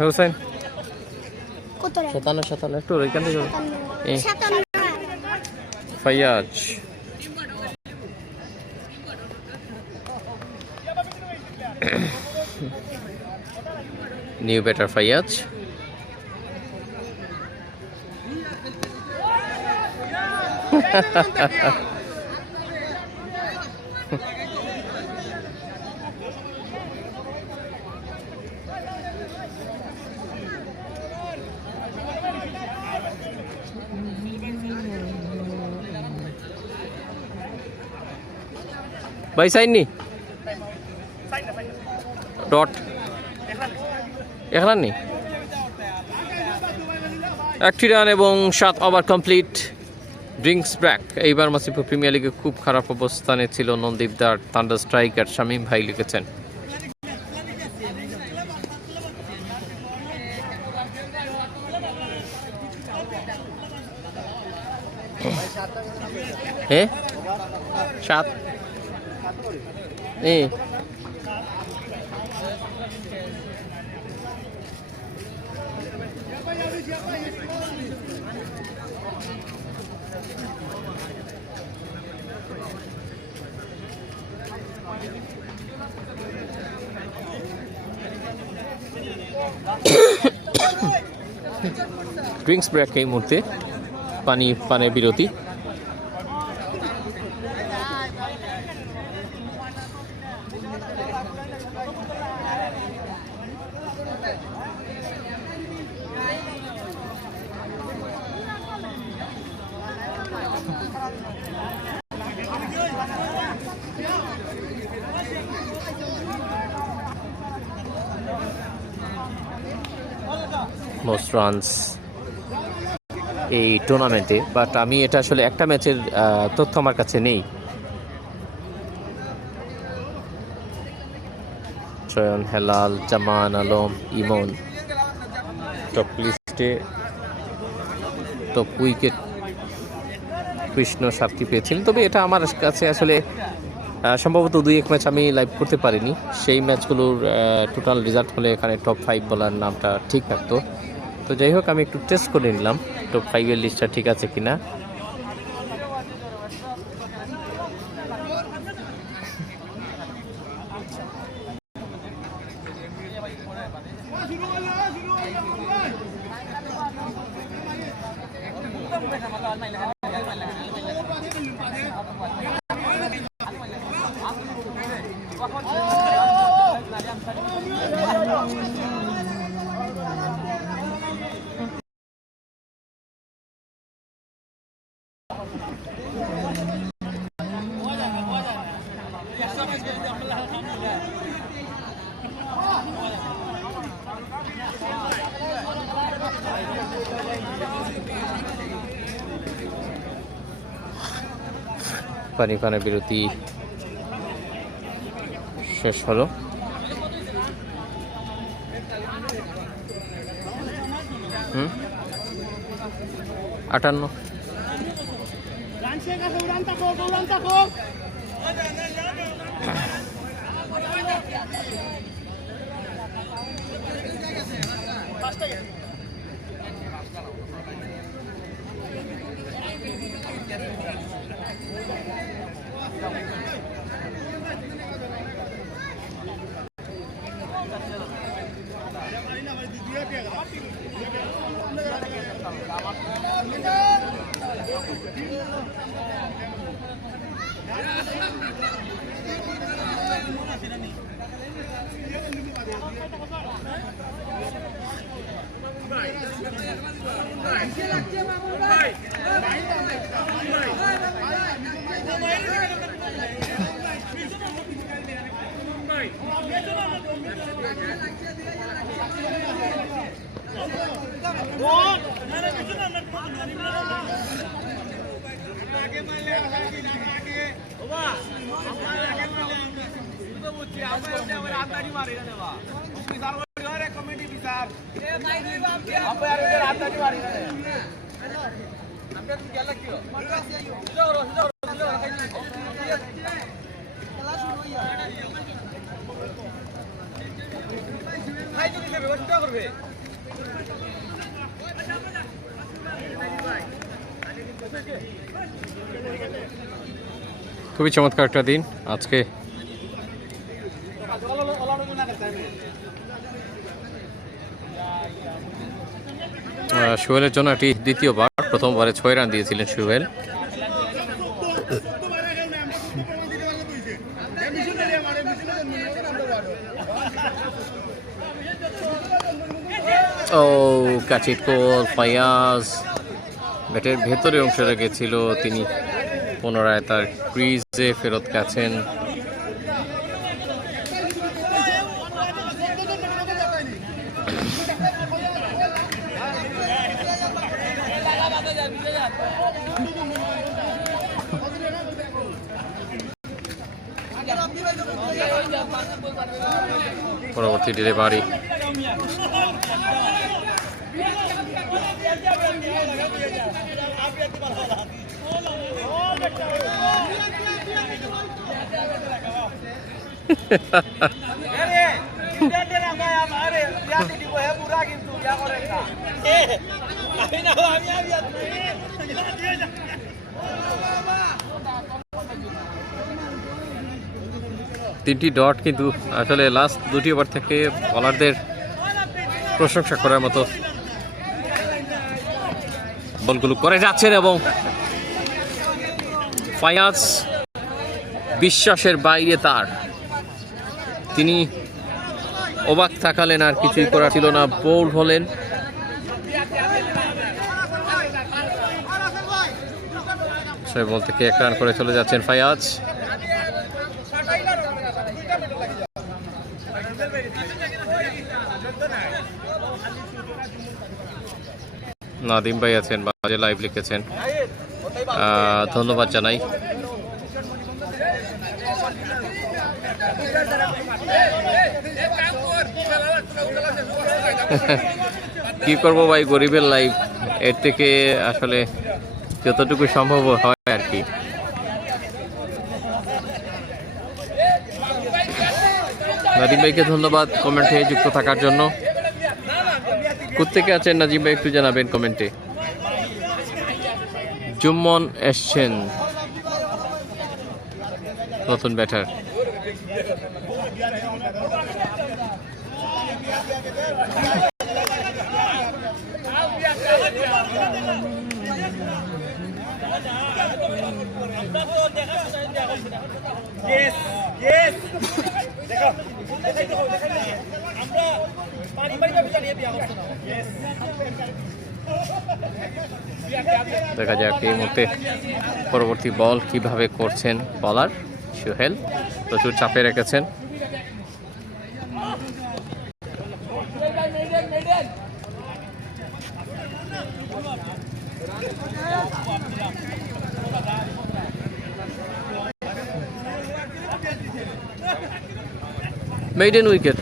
হোসেন 57 একটু ওইখান থেকে ফাইয়াজ নিউ ব্যাটার ফাইয়াজ। ভাই সাইন নি ডট এখানে 1টি রান এবং 7 ওভার কমপ্লিট। ড্রিঙ্কস ব্র্যাক। এইবার মাসিপুর প্রিমিয়ার লিগে খুব খারাপ অবস্থানে ছিল নন্দীপ দার। থান্ডার স্ট্রাইকার শামীম ভাই লিখেছেন। হ্যাঁ 7 ড্রিঙ্কস ব্রেক এই মুহূর্তে পানের বিরতি। মোস্ট রানস এই টুর্নামেন্টে, বাট আমি এটা আসলে একটা ম্যাচের তথ্য আমার কাছে নেই। চয়ন, হেলাল, জামান, আলম, ইমন টপ লিস্টে, টপ উইকেট কৃষ্ণ সাতটি পেয়েছিলেন। তবে এটা আমার কাছে আসলে সম্ভবত 2-1 ম্যাচ আমি লাইভ করতে পারিনি। সেই ম্যাচগুলোর টোটাল রেজাল্ট হলে এখানে টপ 5 বলার নামটা ঠিক থাকতো। তো যাই হোক, আমি একটু টেস্ট করে নিলাম টপ 5-এর লিস্টটা ঠিক আছে কিনা। পানির বিরতি শেষ হলো। হুম 58। খুবই চমৎকার একটা দিন আজকে। সোহেলের জন্য এটি দ্বিতীয়বার, প্রথমবারে 6 রান দিয়েছিলেন সোহেল। ও কাচিট কোল, ফায়াজ ব্যাটের ভেতরে অংশে লেগেছিল, তিনি পুনরায় তার ক্রিজে ফেরত গেছেন। পরবর্তী ডেলিভারি তিনটি ডট কিন্তু আসলে লাস্ট দুটি ওভার থেকে বলারদের প্রশংসা করার মতো বলগুলো করে যাচ্ছেন এবং ফায়াজ বিশ্বাসের বাইরে তার, তিনি অবাক থাকালেন, আর কিছুই করার ছিল না, বোল্ড হলেন। সেই বল থেকে 1 রান করে চলে যাচ্ছেন ফায়াজ। নাদিম ভাই আছেন, বাজে লাইভ লিখেছেন, ধন্যবাদ জানাই। কি করবো ভাই, গরিবের লাইভ, এর থেকে আসলে যতটুকু সম্ভব হয় আর কি। নাদিম ভাইকে ধন্যবাদ কমেন্টে যুক্ত থাকার জন্য। কোত্থেকে আছেন নাজিম ভাই একটু জানাবেন কমেন্টে। জুম্মন এসছেন, নতুন ব্যাটার। দেখা যাক এই মুহূর্তে পরবর্তী বল কিভাবে করছেন বলার সোহেল, প্রচুর চাপে রেখেছেন। Maiden wicket.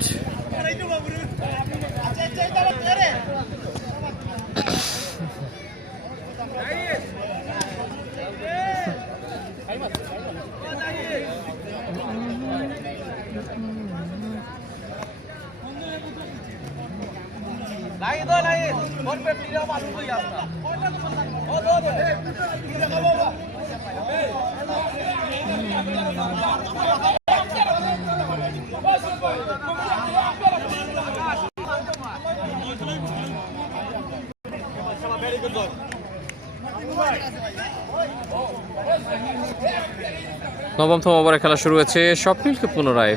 নবমতম ওভারে খেলা শুরু হয়েছে। স্বপ্নিলকে পুনরায়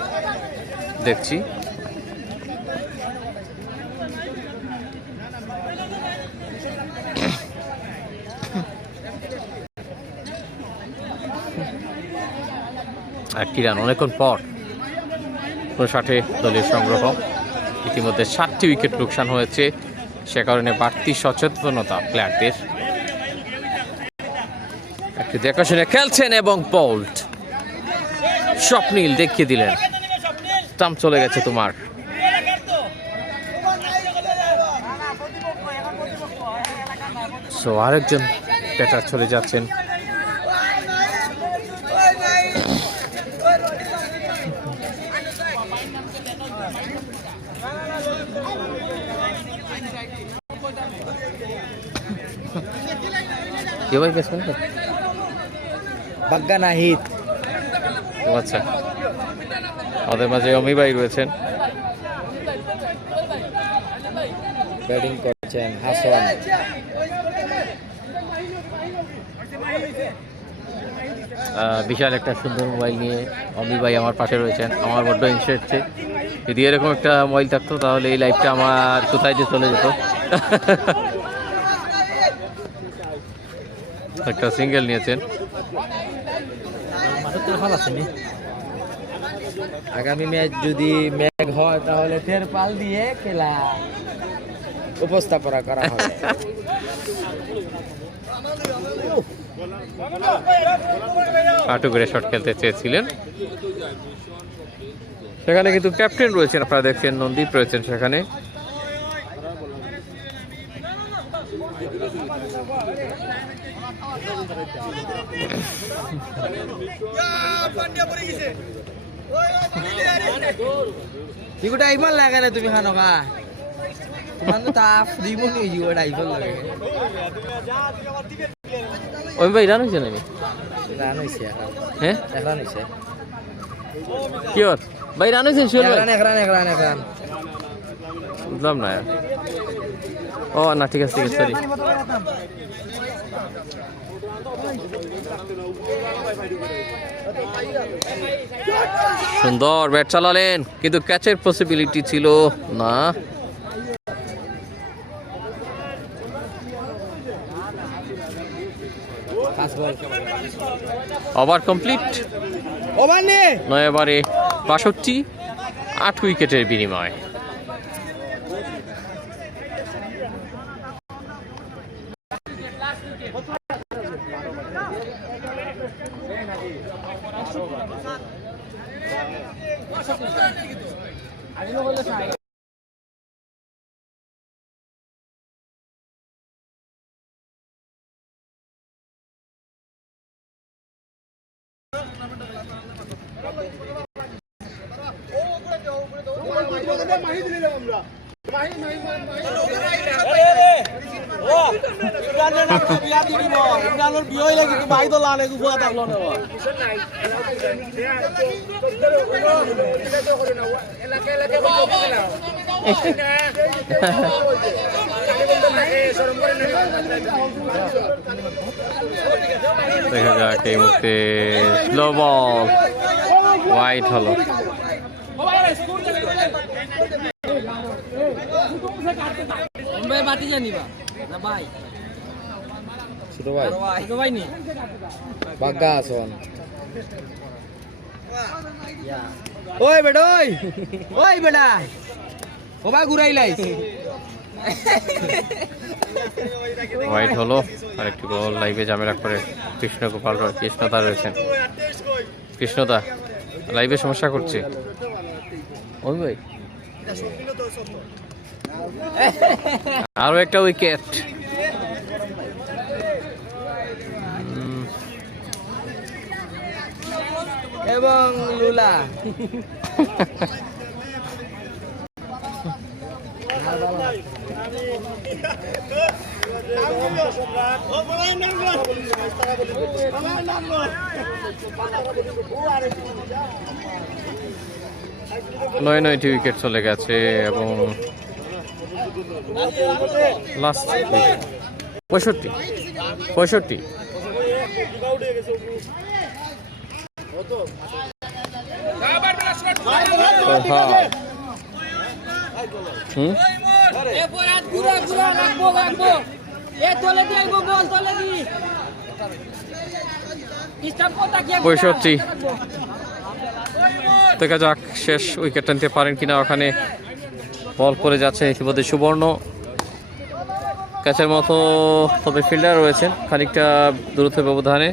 দেখছি। একটি রান অনেকক্ষণ পর 59 দলের সংগ্রহ। ইতিমধ্যে 7টি উইকেট লোকসান হয়েছে, সে কারণে বাড়তি সচেতনতা প্লেয়ারদের। একটু দেখাশোনা খেলছেন এবং বোল্ড। স্বপ্নিল দেখিয়ে দিলেন, স্টাম্প চলে গেছে তোমার। সো আরেকজন ব্যাটার চলে যাচ্ছেন। কেউ গেছে বাগ্গা নাহিদ। ও আচ্ছা, আমাদের মাঝে অমি ভাই রয়েছেন, ব্যাটিং করছেন হাসান। বিশাল একটা সুন্দর মোবাইল নিয়ে অমি ভাই আমার পাশে রয়েছেন। আমার বড্ড হিংসা হচ্ছে, যদি এরকম একটা মোবাইল থাকতো তাহলে এই লাইফটা আমার কোথায় যে চলে যেত। একটা সিঙ্গেল নিয়েছেন। আগামী ম্যাচ যদি মেঘ হয় তাহলে তেরপাল দিয়ে খেলা উপস্থাপনা করা হবে। আটু করে শট খেলতে চেয়েছিলেন, সেখানে কিন্তু ক্যাপ্টেন রয়েছেন, আপনারা দেখছেন নন্দীপ রয়েছেন সেখানে। ইগুটা ইমান লাগে না তুমি খানো কা তোমার তো তাপ দিব নি ইগুটা ইমান লাগে ওই ভাই রান হয়েছে নাকি রান হইছে হ্যাঁ রান হইছে কি ওর ভাই রান হয়েছে শিওর ভাই রান বুঝলাম না ও না ঠিক আছে সরি সুন্দর ব্যাট চালালেন কিন্তু ক্যাচের পসিবিলিটি ছিল না ওভার কমপ্লিট ওভার নে 9 ওভারে 62 8 উইকেটের বিনিময় দেখা যাক এই মুহূর্তে স্লো বল ওয়াইড হলো ভাই বাতি জানিবা না ভাই ছোট ভাই নি বাগা আসন ওই বেটা ওই বেটা ওবা ঘুরাইলাই ওয়াইড হলো আরেকটি বল লাইভে ঝামেলা করে কৃষ্ণদা রয়েছেন কৃষ্ণদা লাইভে সমস্যা করছে ওই ভাই আরো একটা উইকেট এবং লুলা নয়টি উইকেট চলে গেছে এবং লাস্ট 65 65 দেখা যাক শেষ উইকেট টানতে পারেন কিনা ওখানে বল করে যাচ্ছে ইতিমধ্যে সুবর্ণ ক্যাচের মতো তবে ফিল্ডার রয়েছেন খানিকটা দূরত্ব ব্যবধানে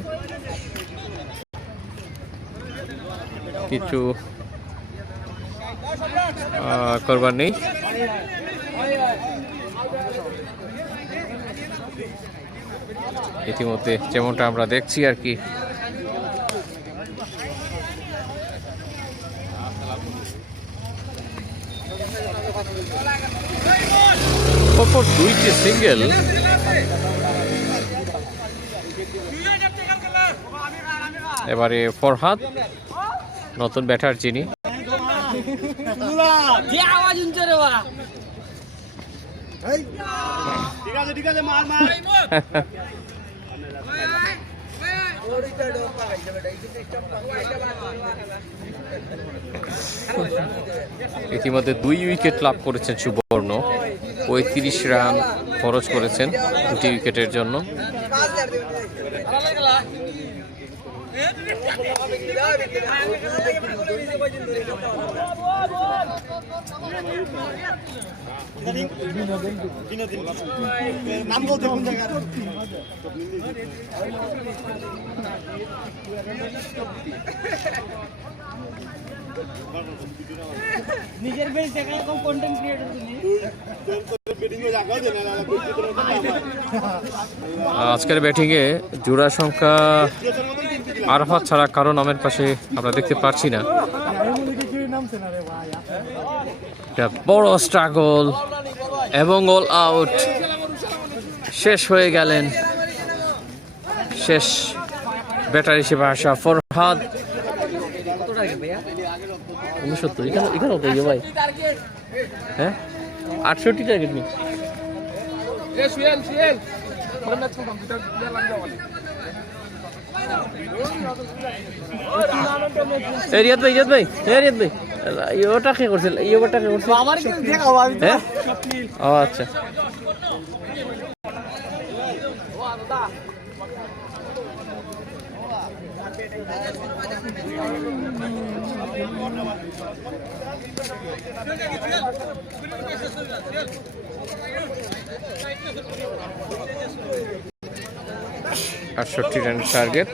কিছু করবার নেই ইতিমধ্যে যেমনটা আমরা দেখছি আর কি পরপর দুইটি সিঙ্গেল এবারে ফরহাদ নতুন ব্যাটার যিনি ইতিমধ্যে 2 উইকেট লাভ করেছেন সুবর্ণ 35 রান খরচ করেছেন 2টি উইকেটের জন্য নিজের বেশ দেখা কন্টেন্ট ক্রিয়েটর তুমি আজকের ব্যাটিংয়ে জোড়া সংখ্যা আরাফাত ছাড়া কারো নামের পাশে আমরা দেখতে পাচ্ছি না। একটা বড় স্ট্রাগল এবং অল আউট, শেষ হয়ে গেলেন শেষ ব্যাটার হিসেবে আসা ফরহাদ। 69 এখানে তো ভাই, হ্যাঁ 68 টার্গেট নি। রিয়াদ ভাই ওটা কে করছিল, এই ওভারটা কে করছিল? হ্যাঁ ও আচ্ছা। আটষট্টি রান টার্গেট।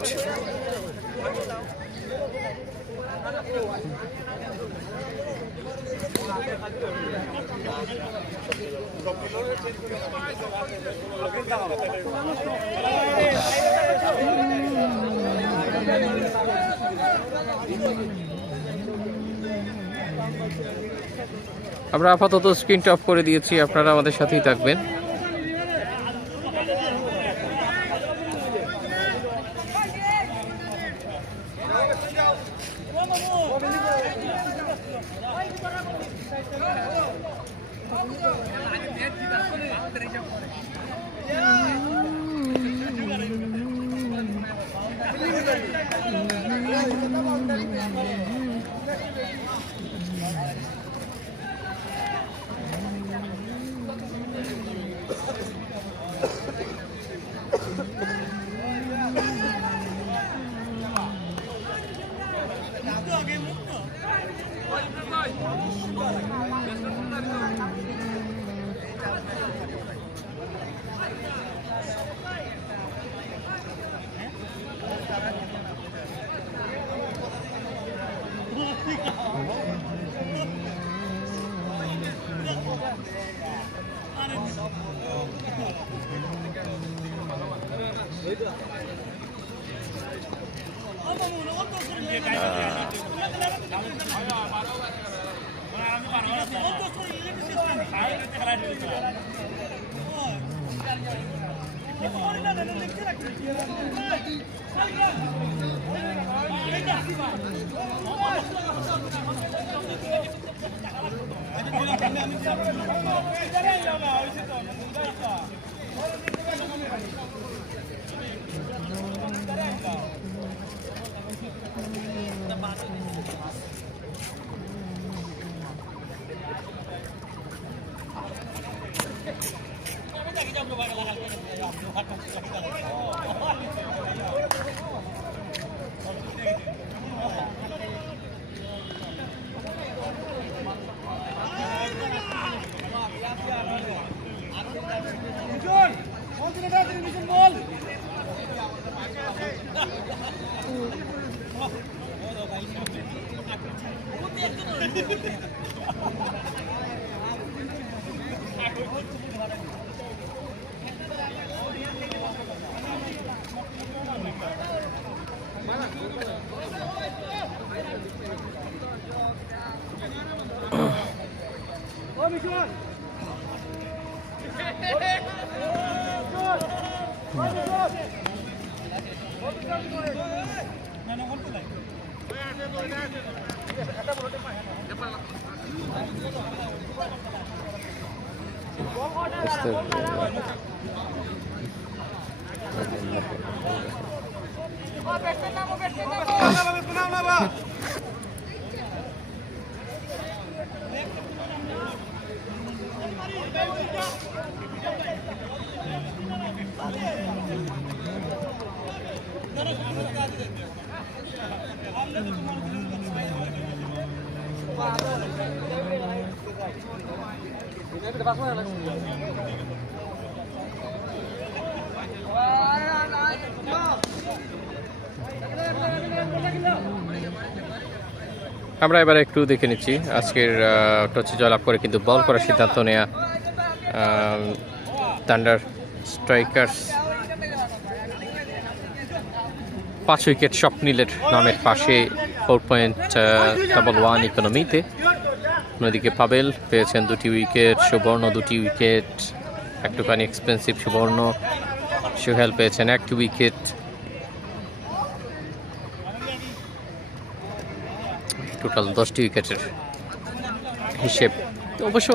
আমরা আপাতত স্ক্রিনটা অফ করে দিয়েছি, আপনারা আমাদের সাথেই থাকবেন। আমরা এবার একটু দেখে নিচ্ছি আজকের টসে জয়লাভ করে কিন্তু বল করার সিদ্ধান্ত নেওয়া থান্ডার স্ট্রাইকার্স 5 উইকেট স্বপ্নীলের নামের পাশে 4.11 ইকোনমিতে। অন্যদিকে পাবেল পেয়েছেন 2টি উইকেট, সুবর্ণ 2টি উইকেট, একটুখানি এক্সপেন্সিভ সুবর্ণ। সোহেল পেয়েছেন 1টি উইকেট। টোটাল 10টি উইকেটের হিসেব। অবশ্য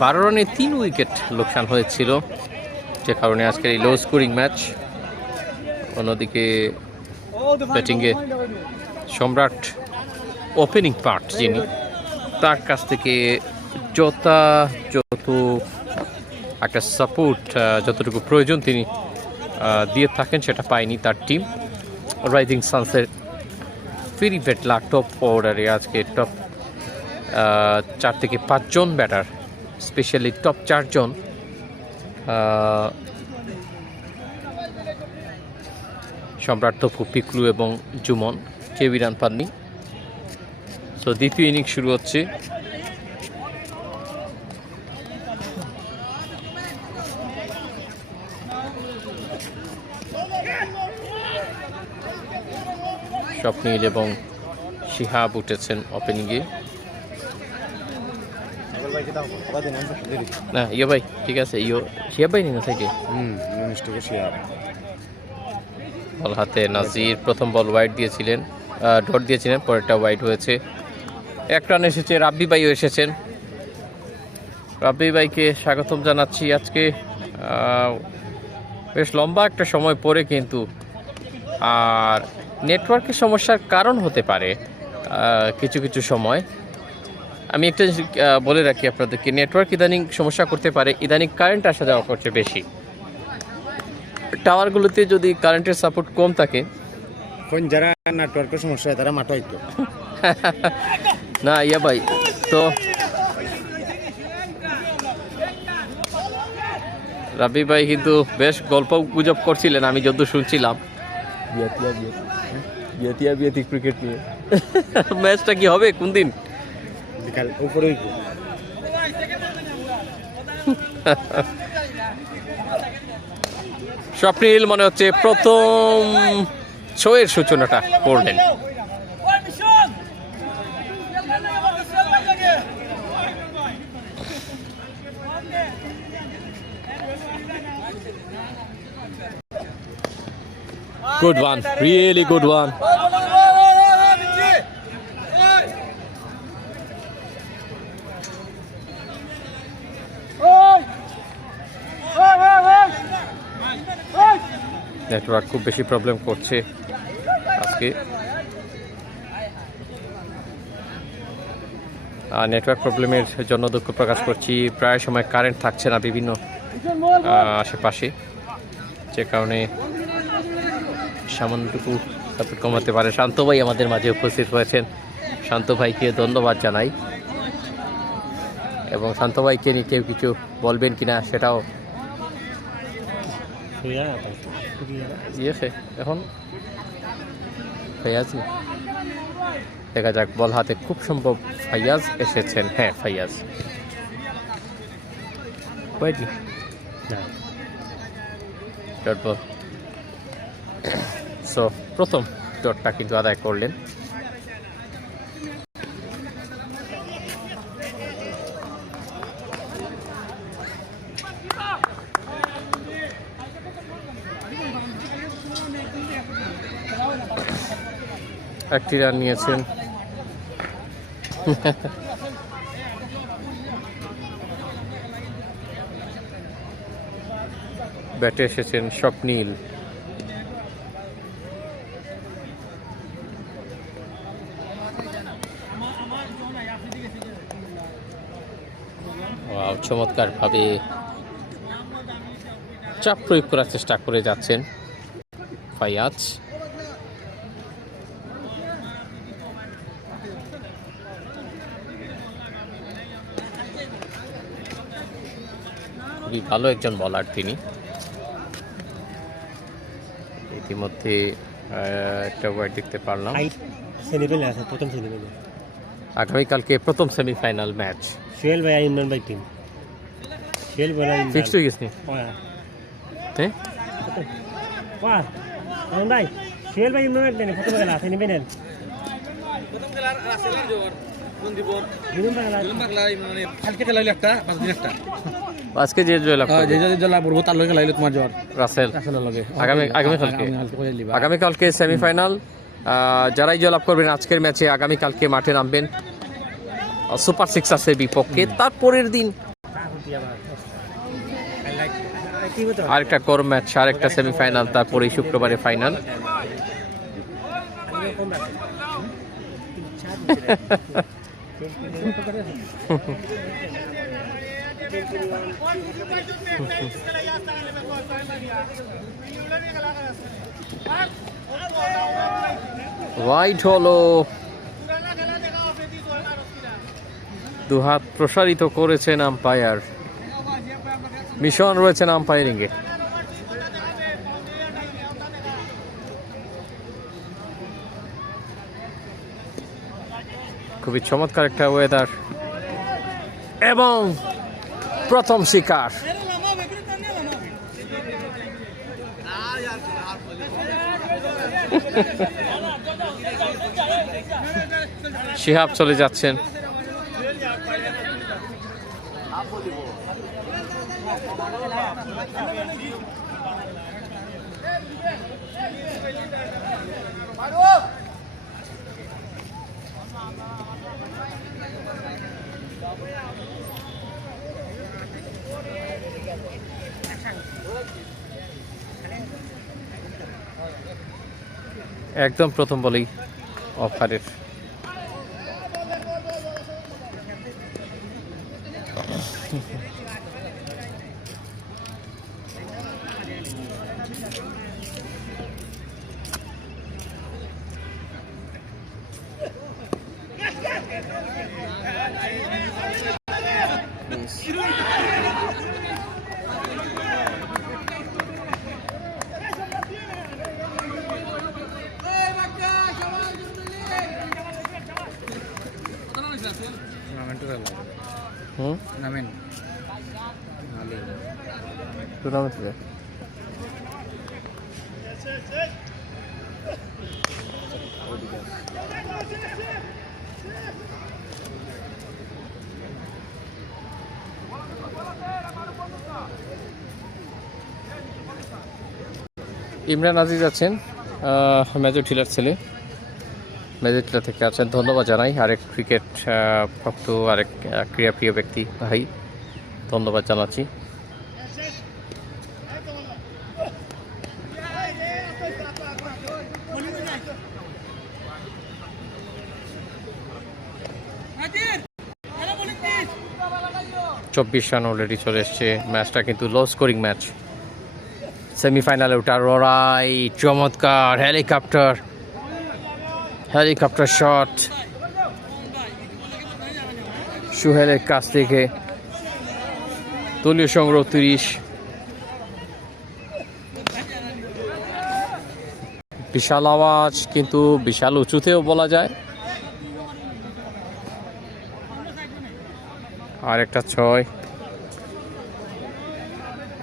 12 রানে 3 উইকেট লোকসান হয়েছিল, যে কারণে আজকের এই লো স্কোরিং ম্যাচ। অন্যদিকে ব্যাটিংয়ে সম্রাট ওপেনিং পার্ট যিনি, তার কাছ থেকে যত একটা সাপোর্ট যতটুকু প্রয়োজন তিনি দিয়ে থাকেন সেটা পায়নি তার টিম। রাইজিং সানসের ভেরি বেড লাক টপ অর্ডারে আজকে টপ 4 থেকে 5 জন ব্যাটার, স্পেশালি টপ 4 জন সম্রাট, তপু, পিকলু এবং জুমন কেউই রান পাননি। সো দ্বিতীয় ইনিংস শুরু হচ্ছে। স্বপ্নীল এবং শিহাব উঠেছেন ওপেনিংয়ে। না ইয়ে ভাই ঠিক আছে, শিহাব ভাই নেই না থেকে বল হাতে নাজির প্রথম বল ওয়াইড দিয়েছিলেন, ডট দিয়েছিলেন, পরেরটা ওয়াইড হয়েছে। 1 রান এসেছে। রাব্বি ভাইও এসেছেন। রাব্বি ভাইকে স্বাগতম জানাচ্ছি। আজকে বেশ লম্বা একটা সময় পরে কিন্তু, আর নেটওয়ার্কের সমস্যার কারণ হতে পারে কিছু কিছু সময়। আমি একটা বলে রাখি আপনাদেরকে, নেটওয়ার্ক ইদানিং সমস্যা করতে পারে, ইদানিং কারেন্ট আসা যাওয়া করছে বেশি। টাওয়ারগুলোতে যদি কারেন্টের সাপোর্ট কম থাকে, যারা নেটওয়ার্কের সমস্যা হয় তারা মাঠে হইতো না ইয়া ভাই, তো রাব্বি ভাই কিন্তু বেশ গল্প গুজব করছিলেন, আমি যত শুনছিলাম বিয়াতি ক্রিকেট নিয়ে। ম্যাচটা কি হবে কোন দিন? বিকাল উপরে স্বপ্নীল মনে হচ্ছে প্রথম ছয়ের সূচনাটা করলেন। Good one, really good one. Network খুব বেশি প্রবলেম করছে আজকে। নেটওয়ার্ক প্রবলেমের জন্য দুঃখ প্রকাশ করছি। প্রায় সময় কারেন্ট থাকছে না বিভিন্ন আশেপাশে, যে কারণে সামান্যটুকু সাপোর্ট কমাতে পারে। শান্ত ভাই আমাদের মাঝে উপস্থিত হয়েছেন, শান্ত ভাইকে ধন্যবাদ জানাই। এবং শান্ত ভাইকে নিয়ে কেউ কিছু বলবেন কিনা সেটাও এখন ফাইয়াজ দেখা যাক। বল হাতে খুব সম্ভব ফাইয়াজ এসেছেন। হ্যাঁ ফাইয়াজ ডট বল। সো প্রথম ডটটা কিন্তু আদায় করলেন। একটি রান নিয়েছেন। ব্যাটে এসেছেন স্বপ্নীল। চমৎকারভাবে চাপ প্রয়োগ করার চেষ্টা করে যাচ্ছেন ফাইয়াজ। খুবই ভালো একজন বলার তিনি। ইতিমধ্যে একটা ওয়াইড দেখতে পারলাম। আগামীকালকে প্রথম সেমিফাইনাল ম্যাচ। সোহেল ভাই ইমরান ভাই টিম ফিক্সড হয়ে গেছে হ্যাঁ প্রথম খেলা রাসেলের জোর কোন দিব জুলুম পাগলা মানে কালকে খেলা হইলো একটা 5 দিন একটা আজকে যে জয়লাভ যে যে জলা বড় তার লগে খেলা হইলো তোমার জোর রাসেল রাসেলের লগে আগামীকালকে সেমিফাইনাল যারাই জয়লাভ করবেন আজকের ম্যাচে আগামীকালকে মাঠে নামবেন সুপার সিক্সার্সের বিপক্ষে। তারপরের দিন আরেকটা কোর ম্যাচ, আরেকটা সেমিফাইনাল, তারপরে শুক্রবারে ফাইনাল। রাইট হলো, দুহাত প্রসারিত করেছেন আম্পায়ার, মিশন রয়েছেন আম্পায়ারিং এ। খুবই চমৎকার একটা ওয়েদার এবং প্রথম শিকার শিহাব চলে যাচ্ছেন। একদম প্রথম বলেই অফারের টুর্নামেন্টে ইমরান আজিজ আছেন, মেজর টিলার ছেলে, মেজর টিলা থেকে আছেন, ধন্যবাদ জানাই। আরেক ক্রিকেট ভক্ত, আরেক ক্রীড়াপ্রিয় ব্যক্তি ভাই, ধন্যবাদ জানাচ্ছি। চব্বিশ রান অলরেডি চলে এসছে। ম্যাচটা কিন্তু লো স্কোরিং ম্যাচ। সেমিফাইনালে ওটা লড়াই, চমৎকার হেলিকপ্টার শট সুহেলের কাছ থেকে, দলীয় সংগ্রহ 30। বিশাল আওয়াজ, কিন্তু বিশাল উঁচুতেও বলা যায়। আর একটা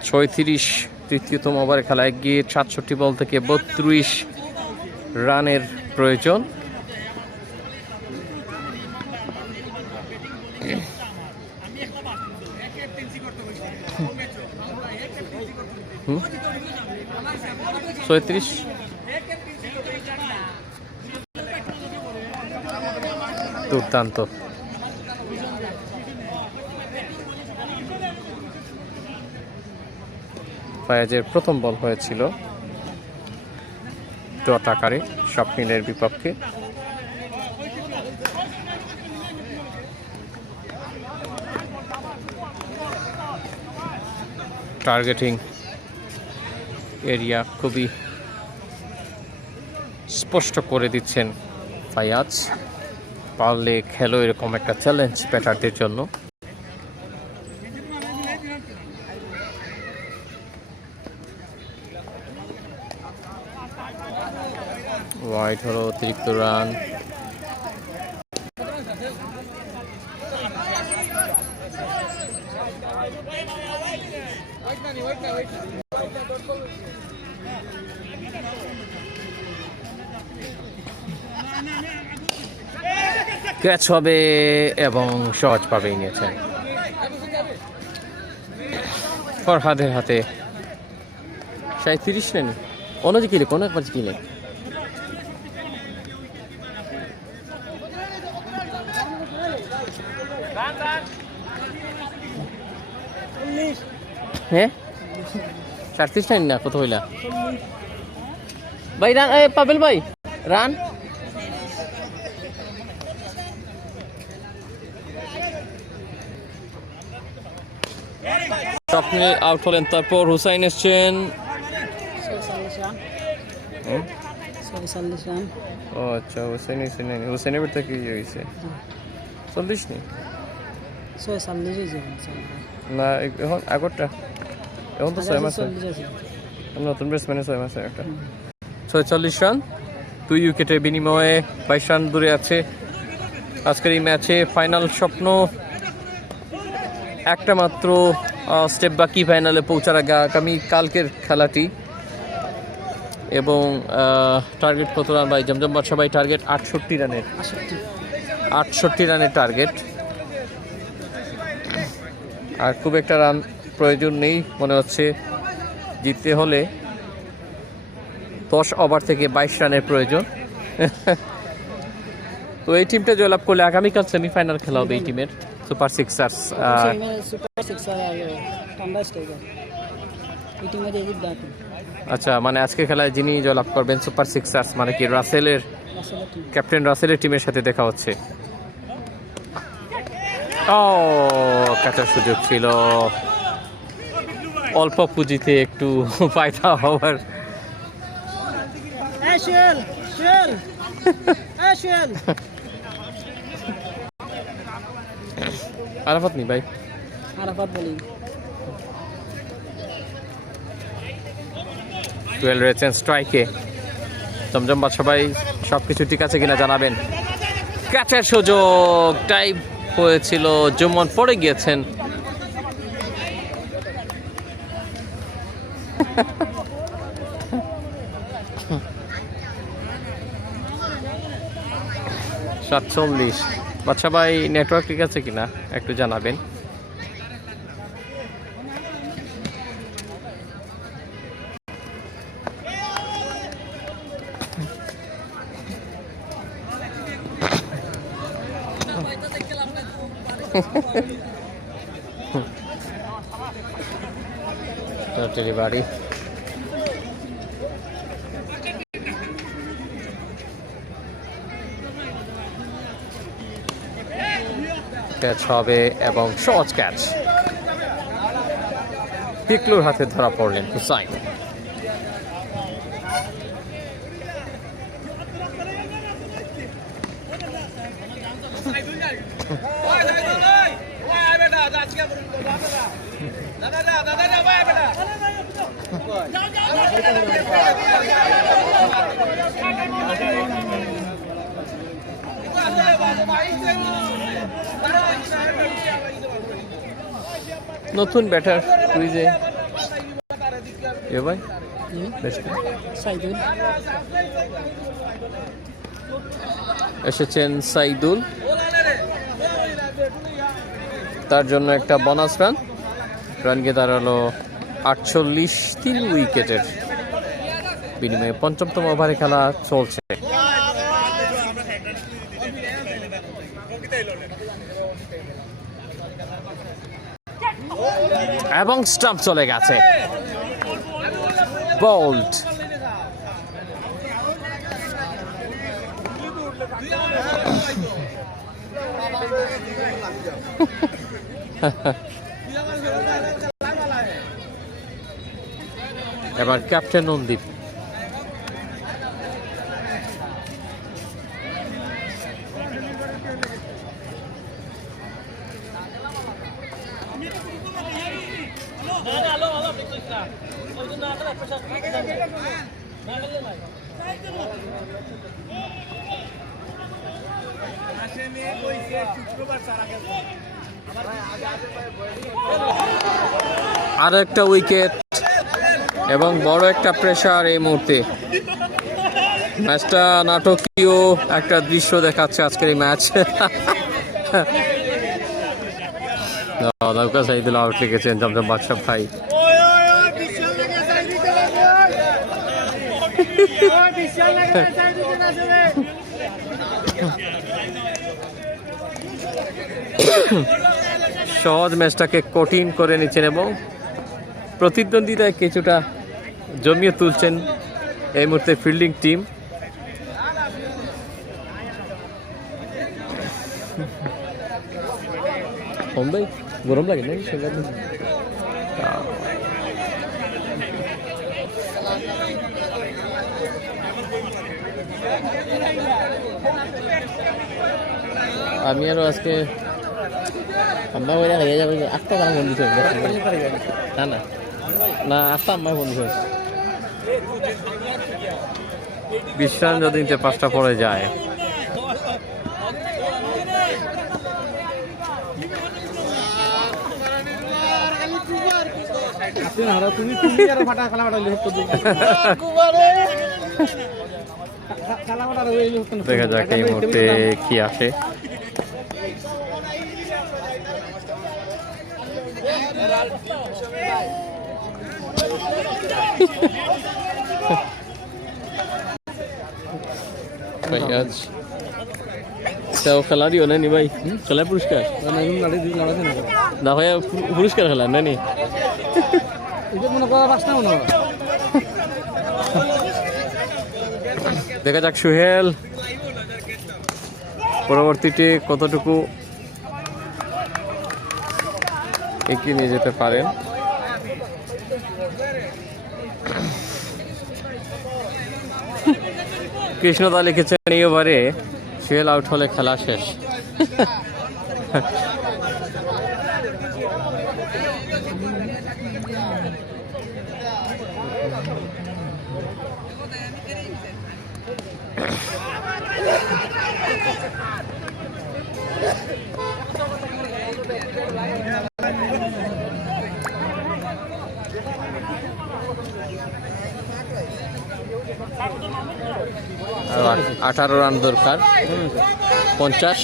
36, তৃতীয়তম ওভারে খেলা এগিয়ে 67 বল থেকে 32 রানের প্রয়োজন। দুর্দান্ত। ফায়াজের প্রথম বল হয়েছিল ডট আকারে স্বপ্নিলের বিপক্ষে। টার্গেটিং এরিয়া খুবই স্পষ্ট করে দিচ্ছেন ফায়াজ। পারলে খেলো এরকম একটা চ্যালেঞ্জ ব্যাটারদের জন্য। ওয়াইড হলো, অতিরিক্ত রান। ক্যাচ হবে এবং সহজভাবেই নিয়েছেন ফরহাদের হাতে 37 রান অন্যদিকে কোন একবার কিনে হ্যাঁ 37 রান না কত হইলা ভাই রান পাবেল ভাই রান স্বপ্নে আউট হলেন তারপর হুসাইন এসছেন ও আচ্ছা হুসাইন এসে নেই হুসাইনের বেটা কি হয়েছে 40 নেই না এখন আগরটা এখন তো 6 মাস নতুন ব্যাটসম্যানের 6 মাসে একটা 46 রান 2 উইকেটের বিনিময়ে 22 রান দূরে আছে আজকের এই ম্যাচে ফাইনাল স্বপ্ন একটা মাত্র স্টেপ বাকি ফাইনালে পৌঁছার আগে আগামী কালকের খেলাটি এবং টার্গেট কত রান ভাই জমজম বাদশা ভাই টার্গেট 68 রানের 68 রানের টার্গেট আর খুব একটা রান প্রয়োজন নেই মনে হচ্ছে জিততে হলে 10 ওভার থেকে 22 রানের প্রয়োজন তো এই টিমটা জয়লাভ করলে আগামীকাল সেমিফাইনাল খেলা হবে এই টিমের সুপার সিক্সার্স আচ্ছা মানে আজকে খেলায় যিনি জয়লাভ করবেন সুপার সিক্সার্স মানে কি রাসেলের ক্যাপ্টেন রাসেলের টিমের সাথে দেখা হচ্ছে ও কাটার সুযোগ ছিল অল্প পুঁজিতে একটু ফায়দা হওয়ার আরাফাত নি ভাই আরাফাত বলি 12 রয়েছেন স্ট্রাইকে জমজম বাদশা ভাই সবকিছু ঠিক আছে কিনা জানাবেন ক্যাচের সুযোগ টাইপ হয়েছিল জুমন পড়ে গিয়েছেন সাতচল্লিশ বাদশা ভাই নেটওয়ার্ক ঠিক আছে কিনা একটু জানাবেন ডেলিভারি ক্যাচ হবে এবং সহজ ক্যাচ পিকলুর হাতে ধরা পড়লেন হুসাইন নতুন ব্যাটার কুইজে ভাই এসেছেন সাইদুল তার জন্য একটা বোনাস রান গিয়ে দাঁড়ালো 48 3 উইকেটের বিনিময়ে পঞ্চমতম ওভারে খেলা চলছে এবং স্টাম্প চলে গেছে বোল্ড এবার ক্যাপ্টেন নন্দীপ আর একটা উইকেট এবং বড় একটা প্রেসার এই মুহূর্তে। ম্যাচটা নাটকীয় একটা দৃশ্য দেখাচ্ছে আজকের এই ম্যাচ। নৌকা সাইদুল আউট লিখেছেন জমজম বাদশা ভাই। সহজ ম্যাচটাকে কঠিন করে নিচ্ছেন এবং প্রতিদ্বন্দ্বিতায় কিছুটা জমিয়ে তুলছেন এই মুহূর্তে ফিল্ডিং টিম। ভাই গরম লাগে না? আমি আরো আজকে আম্মা বলে হয়ে যাবে 8টা গান বন্ধু না না না 8টা আম্মা বন্ধু হয়েছে। বিশ্রাম যদি 5টা পরে যায় দেখা যাক এই মুহূর্তে কি আসে। খেলারিও নেনি ভাই, খেলার পুরস্কার না ভাই, পুরস্কার খেলার নেনি দেখা যাক সোহেল পরবর্তীতে কতটুকু এগিয়ে নিয়ে যেতে পারেন। কৃষ্ণদা লিখেছেন এই ওভারে সোহেল আউট হলে খেলা শেষ। আর 18 রান দরকার, 50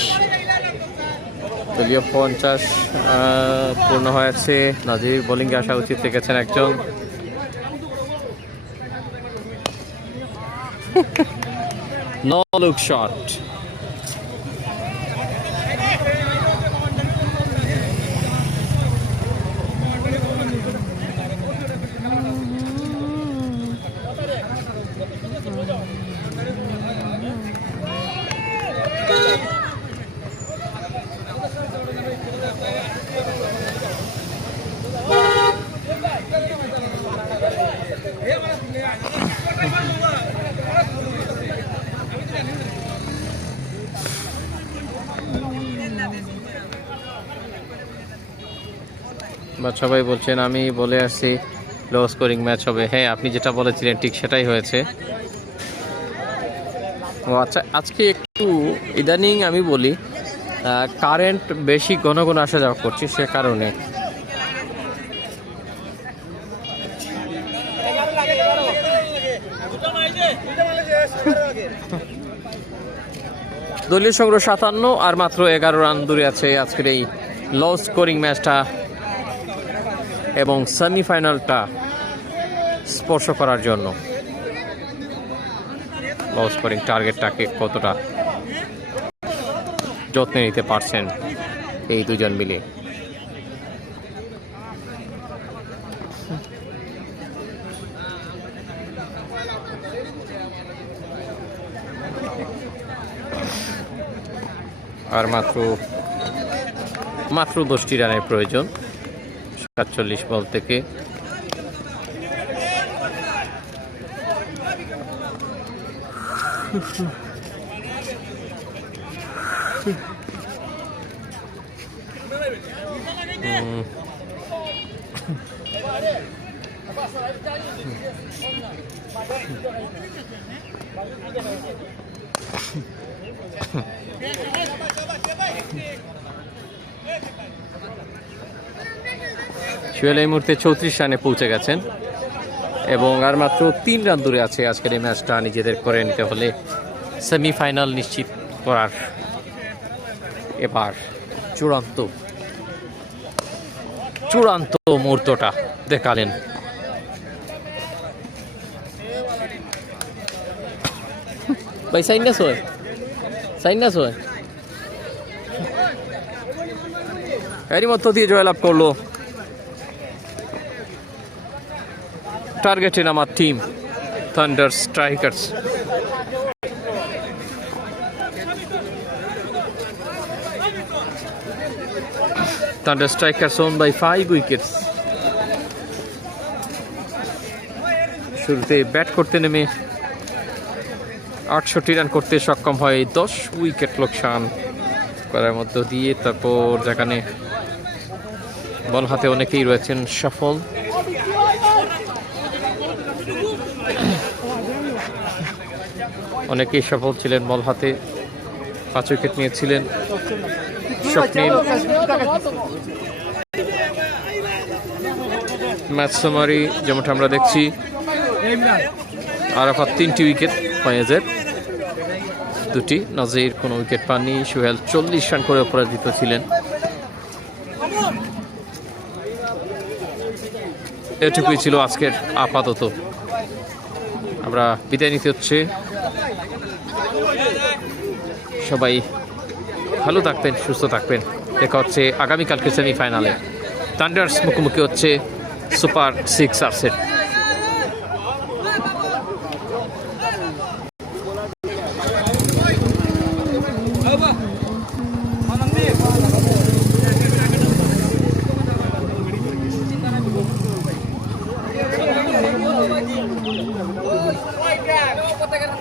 দলীয় 50 পূর্ণ হয়েছে। নাজির বোলিংয়ে আসা উচিত রেখেছেন একজন। No look shot. সবাই বলছেন আমি বলে আসছি লো স্কোরিং ম্যাচ হবে। হ্যাঁ, আপনি যেটা বলেছিলেন ঠিক সেটাই হয়েছে। ও আচ্ছা, আজকে একটু ইদানিং আমি বলি কারেন্ট বেশি ঘন ঘন আসা যাওয়া করছি, সে কারণে দলীয় সংগ্রহ 57 আর মাত্র 11 রান দূরে আছে আজকের এই লো স্কোরিং ম্যাচটা এবং সেমিফাইনালটা স্পর্শ করার জন্য। লো স্কোরিং টার্গেটটাকে কতটা যত্নে নিতে পারছেন এই দুজন মিলে। আর মাত্র 10টি রানের প্রয়োজন 47 বল থেকে। সোহেল এই মুহূর্তে 34 রানে পৌঁছে গেছেন এবং আর মাত্র 3 রান দূরে আছে আজকের এই ম্যাচটা নিজেদের করে নিতে হলে সেমিফাইনাল নিশ্চিত করার এবার চূড়ান্ত মুহূর্তটা দেখালেন। ভাই সাইনাস হয় এরই মধ্য দিয়ে জয়লাভ করলো টার্গেটে নামার team thunder strikers. Thunder Strikers owned by 5 wickets. শুরুতে ব্যাট করতে নেমে 68 রান করতে সক্ষম হয়, 10 উইকেট লোকসান করার মধ্য দিয়ে। তারপর যেখানে বল হাতে অনেকেই রয়েছেন সফল, অনেকেই সফল ছিলেন বল হাতে, 5 উইকেট নিয়েছিলেন স্বপ্নীল। ম্যাচ সামারি যেমনটা আমরা দেখছি, আরাফাত 3টি উইকেট, ফয়েজের 2টি, নাজির কোনো উইকেট পাননি, সোহেল 40 রান করে অপরাজিত ছিলেন। এটুকুই ছিল আজকের আপাতত। আমরা বিদায় নিতে হচ্ছে, সবাই ভালো থাকবেন, সুস্থ থাকবেন। দেখা হচ্ছে আগামীকালকে সেমিফাইনালে। থান্ডার্স মুখোমুখি হচ্ছে সুপার সিক্সার্সের। Oke,